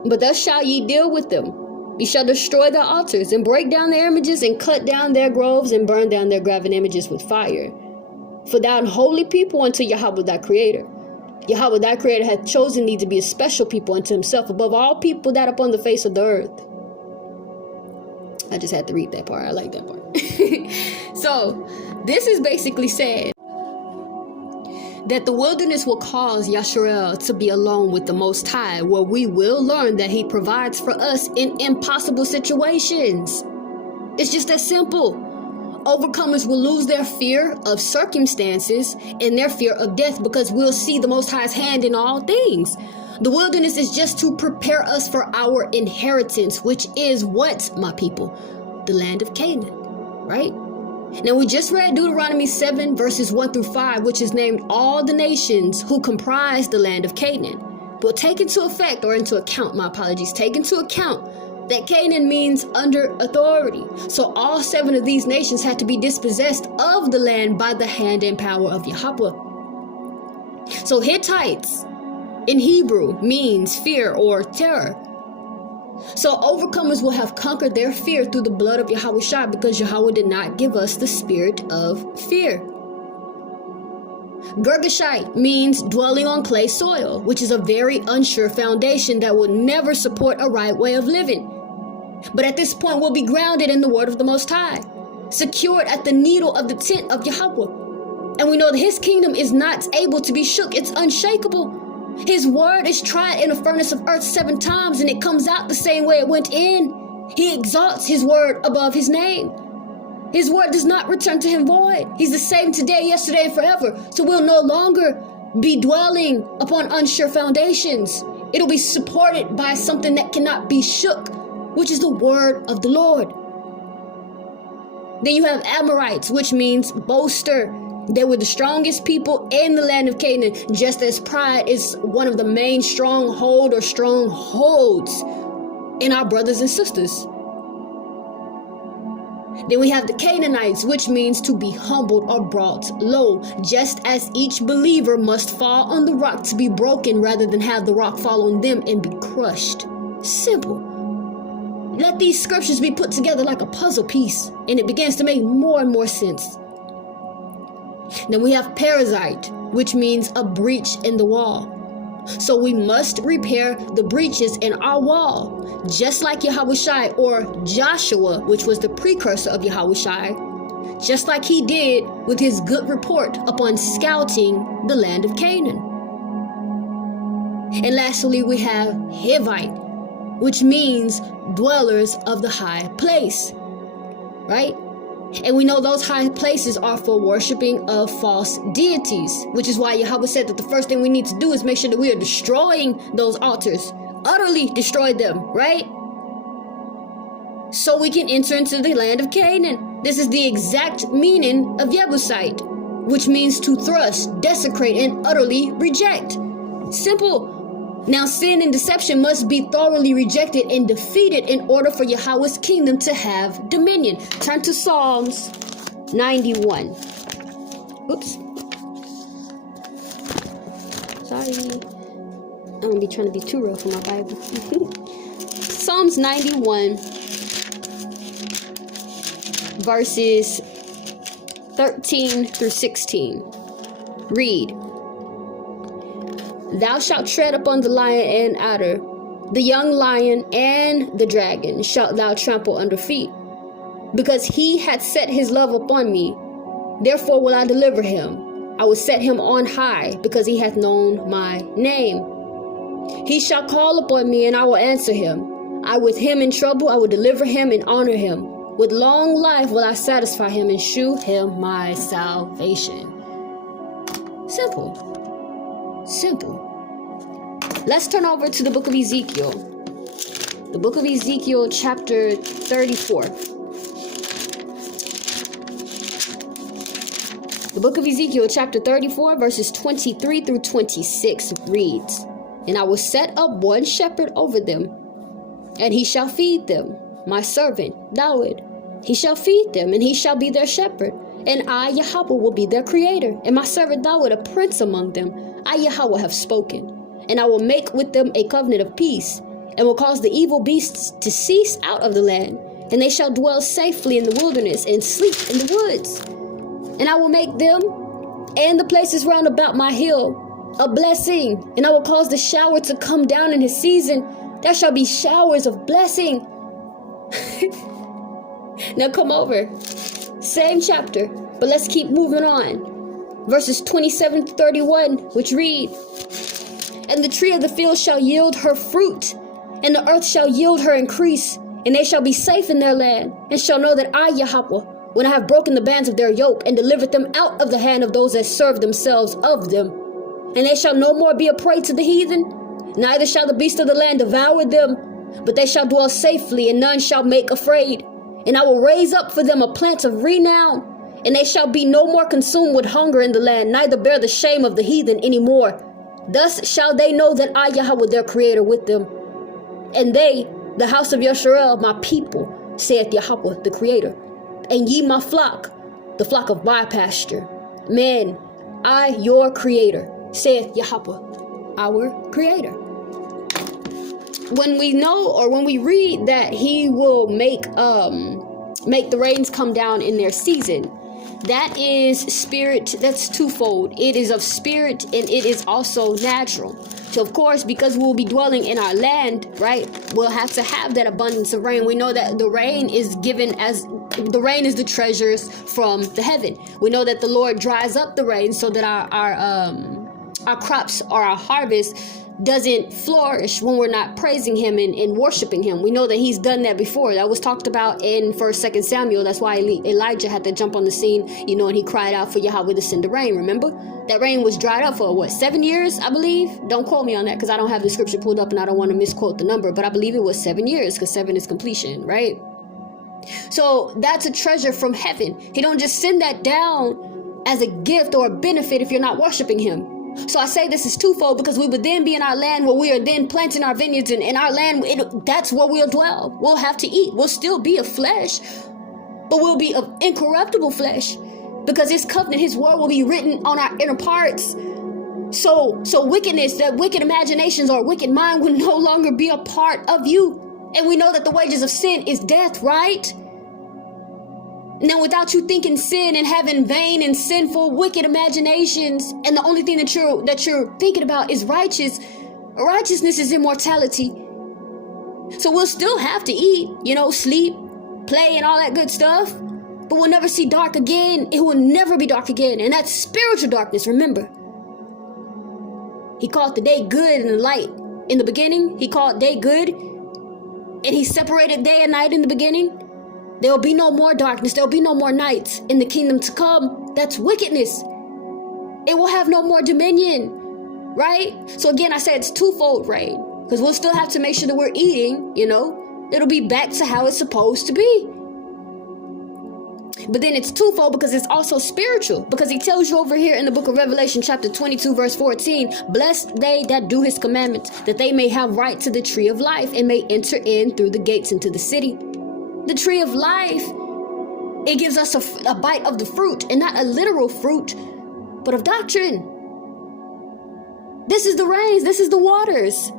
But thus shall ye deal with them. Ye shall destroy their altars, and break down their images, and cut down their groves, and burn down their graven images with fire. For thou art holy people unto Yahweh thy creator. Yahweh thy creator hath chosen thee to be a special people unto himself, above all people that upon the face of the earth. I just had to read that part. I like that part. So, this is basically said that the wilderness will cause Yasharaal to be alone with the Most High, where we will learn that he provides for us in impossible situations. It's just that simple. Overcomers will lose their fear of circumstances and their fear of death, because we'll see the Most High's hand in all things. The wilderness is just to prepare us for our inheritance, which is what, my people? The land of Canaan, right? Now, we just read Deuteronomy 7 verses 1 through 5, which is named all the nations who comprise the land of Canaan. But take into account, take into account that Canaan means under authority. So all 7 of these nations had to be dispossessed of the land by the hand and power of Yahweh. So Hittites in Hebrew means fear or terror. So overcomers will have conquered their fear through the blood of Yahweh, because Yahweh did not give us the spirit of fear. Girgashite means dwelling on clay soil, which is a very unsure foundation that will never support a right way of living. But at this point, we'll be grounded in the word of the Most High, secured at the needle of the tent of Yahweh. And we know that his kingdom is not able to be shook. It's unshakable. His word is tried in a furnace of earth 7 times, and it comes out the same way it went in. He exalts his word above his name. His word does not return to him void. He's the same today, yesterday, and forever. So we'll no longer be dwelling upon unsure foundations. It'll be supported by something that cannot be shook, which is the word of the Lord. Then you have Amorites, which means boaster. They were the strongest people in the land of Canaan, just as pride is one of the main strongholds in our brothers and sisters. Then we have the Canaanites, which means to be humbled or brought low, just as each believer must fall on the rock to be broken rather than have the rock fall on them and be crushed. Simple. Let these scriptures be put together like a puzzle piece, and it begins to make more and more sense. Then we have Perizzite, which means a breach in the wall. So we must repair the breaches in our wall, just like Yahweh or Joshua, which was the precursor of Yahweh, just like he did with his good report upon scouting the land of Canaan. And lastly, we have Hivite, which means dwellers of the high place, right? And we know those high places are for worshiping of false deities, which is why Yahweh said that the first thing we need to do is make sure that we are destroying those altars, utterly destroy them, right? So we can enter into the land of Canaan. This is the exact meaning of Jebusite, which means to thrust, desecrate, and utterly reject. Simple. Now, sin and deception must be thoroughly rejected and defeated in order for Yahweh's kingdom to have dominion. Turn to Psalms 91. Oops. Sorry. I'm going to be trying to be too rough for my Bible. Psalms 91, verses 13 through 16. Read. Thou shalt tread upon the lion and adder, the young lion and the dragon shalt thou trample under feet. Because he hath set his love upon me, therefore will I deliver him. I will set him on high, because he hath known my name. He shall call upon me, and I will answer him. I with him in trouble, I will deliver him and honor him. With long life will I satisfy him and shew him my salvation. Simple. Simple. Let's turn over to the book of Ezekiel. The book of Ezekiel, chapter 34. The book of Ezekiel, chapter 34, verses 23 through 26 reads, And I will set up one shepherd over them, and he shall feed them, my servant David. He shall feed them, and he shall be their shepherd. And I, Yahweh, will be their creator, and my servant David a prince among them. I, Yahweh, have spoken. And I will make with them a covenant of peace, and will cause the evil beasts to cease out of the land. And they shall dwell safely in the wilderness, and sleep in the woods. And I will make them, and the places round about my hill, a blessing. And I will cause the shower to come down in his season. There shall be showers of blessing. Now come over. Same chapter, but let's keep moving on. Verses 27 to 31, which read, And the tree of the field shall yield her fruit, and the earth shall yield her increase, and they shall be safe in their land, and shall know that I, Yahweh, when I have broken the bands of their yoke, and delivered them out of the hand of those that serve themselves of them. And they shall no more be a prey to the heathen, neither shall the beast of the land devour them, but they shall dwell safely, and none shall make afraid. And I will raise up for them a plant of renown, and they shall be no more consumed with hunger in the land, neither bear the shame of the heathen any more. Thus shall they know that I, Yahweh, their creator, with them. And they, the house of Yasharaal, my people, saith Yahweh, the creator. And ye, my flock, the flock of my pasture. Man, I, your creator, saith Yahweh, our creator. When we know, or when we read that he will make the rains come down in their season, that is spirit. That's twofold. It is of spirit, and it is also natural. So of course, because we'll be dwelling in our land, right, we'll have to have that abundance of rain. We know that the rain is given as the rain is the treasures from the heaven. We know that the Lord dries up the rain so that our crops or our harvest doesn't flourish when we're not praising him and worshiping him. We know that he's done that before. That was talked about in 1st, 2nd Samuel. That's why Elijah had to jump on the scene, and he cried out for Yahweh to send the rain. Remember? That rain was dried up for 7 years, I believe? Don't quote me on that because I don't have the scripture pulled up and I don't want to misquote the number, but I believe it was 7 years because 7 is completion, right? So that's a treasure from heaven. He don't just send that down as a gift or a benefit if you're not worshiping him. So I say this is twofold because we would then be in our land where we are then planting our vineyards, and in our land, that's where we'll dwell. We'll have to eat. We'll still be of flesh, but we'll be of incorruptible flesh because his covenant, his word will be written on our inner parts. So wickedness, that wicked imaginations or wicked mind will no longer be a part of you. And we know that the wages of sin is death, right? Now, without you thinking sin and having vain and sinful, wicked imaginations, and the only thing that you're thinking about is righteousness is immortality. So we'll still have to eat, sleep, play, and all that good stuff, but we'll never see dark again. It will never be dark again, and that's spiritual darkness. Remember, he called the day good and the light in the beginning. He called day good, and he separated day and night in the beginning. There will be no more darkness. There will be no more nights in the kingdom to come. That's wickedness. It will have no more dominion, right? So again, I said it's twofold, right? Because we'll still have to make sure that we're eating, It'll be back to how it's supposed to be. But then it's twofold because it's also spiritual. Because he tells you over here in the book of Revelation, chapter 22, verse 14, Blessed they that do his commandments, that they may have right to the tree of life and may enter in through the gates into the city. The tree of life, it gives us a bite of the fruit, and not a literal fruit, but of doctrine. This is the rains, this is the waters.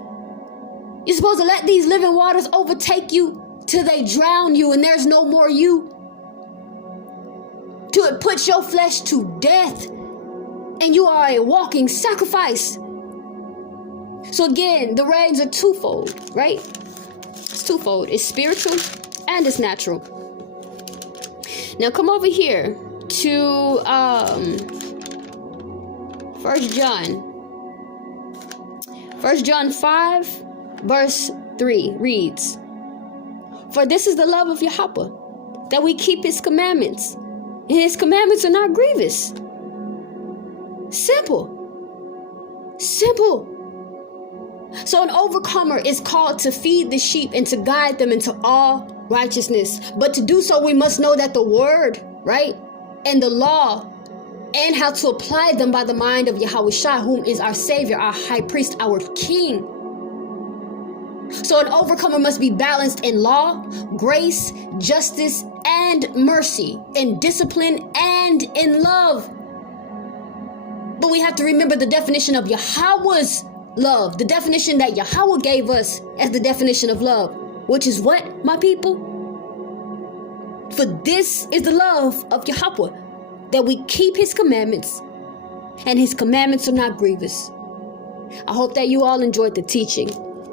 You're supposed to let these living waters overtake you till they drown you and there's no more you. Till it puts your flesh to death and you are a walking sacrifice. So again, the rains are twofold, right? It's twofold. It's spiritual and it's natural. Now come over here to 1 John 5 verse 3 reads, For this is the love of Yahweh, that we keep his commandments. And his commandments are not grievous. Simple. Simple. So an overcomer is called to feed the sheep and to guide them into all righteousness. But to do so, we must know that the word, right, and the law, and how to apply them by the mind of yahawashi, whom is our Savior, our High Priest, our King. So an overcomer must be balanced in law, grace, justice, and mercy, in discipline and in love. But we have to remember the definition of Yahweh's love, the definition that Yahweh gave us as the definition of love, which is what, my people? For this is the love of Yahweh, that we keep his commandments, and his commandments are not grievous. I hope that you all enjoyed the teaching.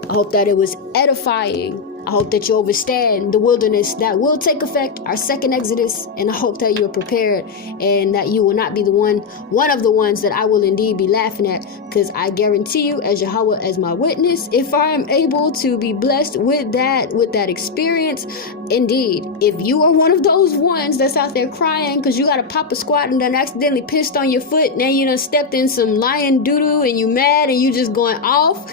I hope that it was edifying. I hope that you understand the wilderness that will take effect, our second Exodus, and I hope that you're prepared and that you will not be one of the ones that I will indeed be laughing at, because I guarantee you, as Yahweh as my witness, if I am able to be blessed with that experience, indeed, if you are one of those ones that's out there crying because you got a papa squat and then accidentally pissed on your foot, and then you done stepped in some lion doo-doo and you mad and you just going off,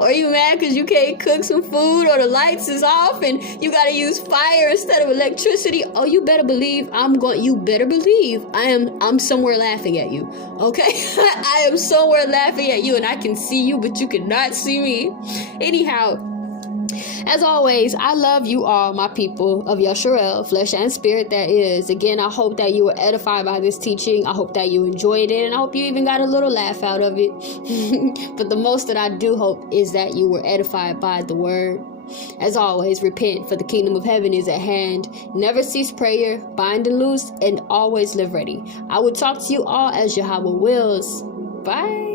or you mad because you can't cook some food, or the lights is off and you gotta use fire instead of electricity, oh, you better believe I'm somewhere laughing at you, okay? I am somewhere laughing at you, and I can see you, but you cannot see me. Anyhow, as always, I love you all, my people of YaShareel, flesh and spirit that is. Again, I hope that you were edified by this teaching. I hope that you enjoyed it, and I hope you even got a little laugh out of it. But the most that I do hope is that you were edified by the word. As always, repent, for the kingdom of heaven is at hand. Never cease prayer, bind and loose, and always live ready. I will talk to you all as Yahweh wills. Bye.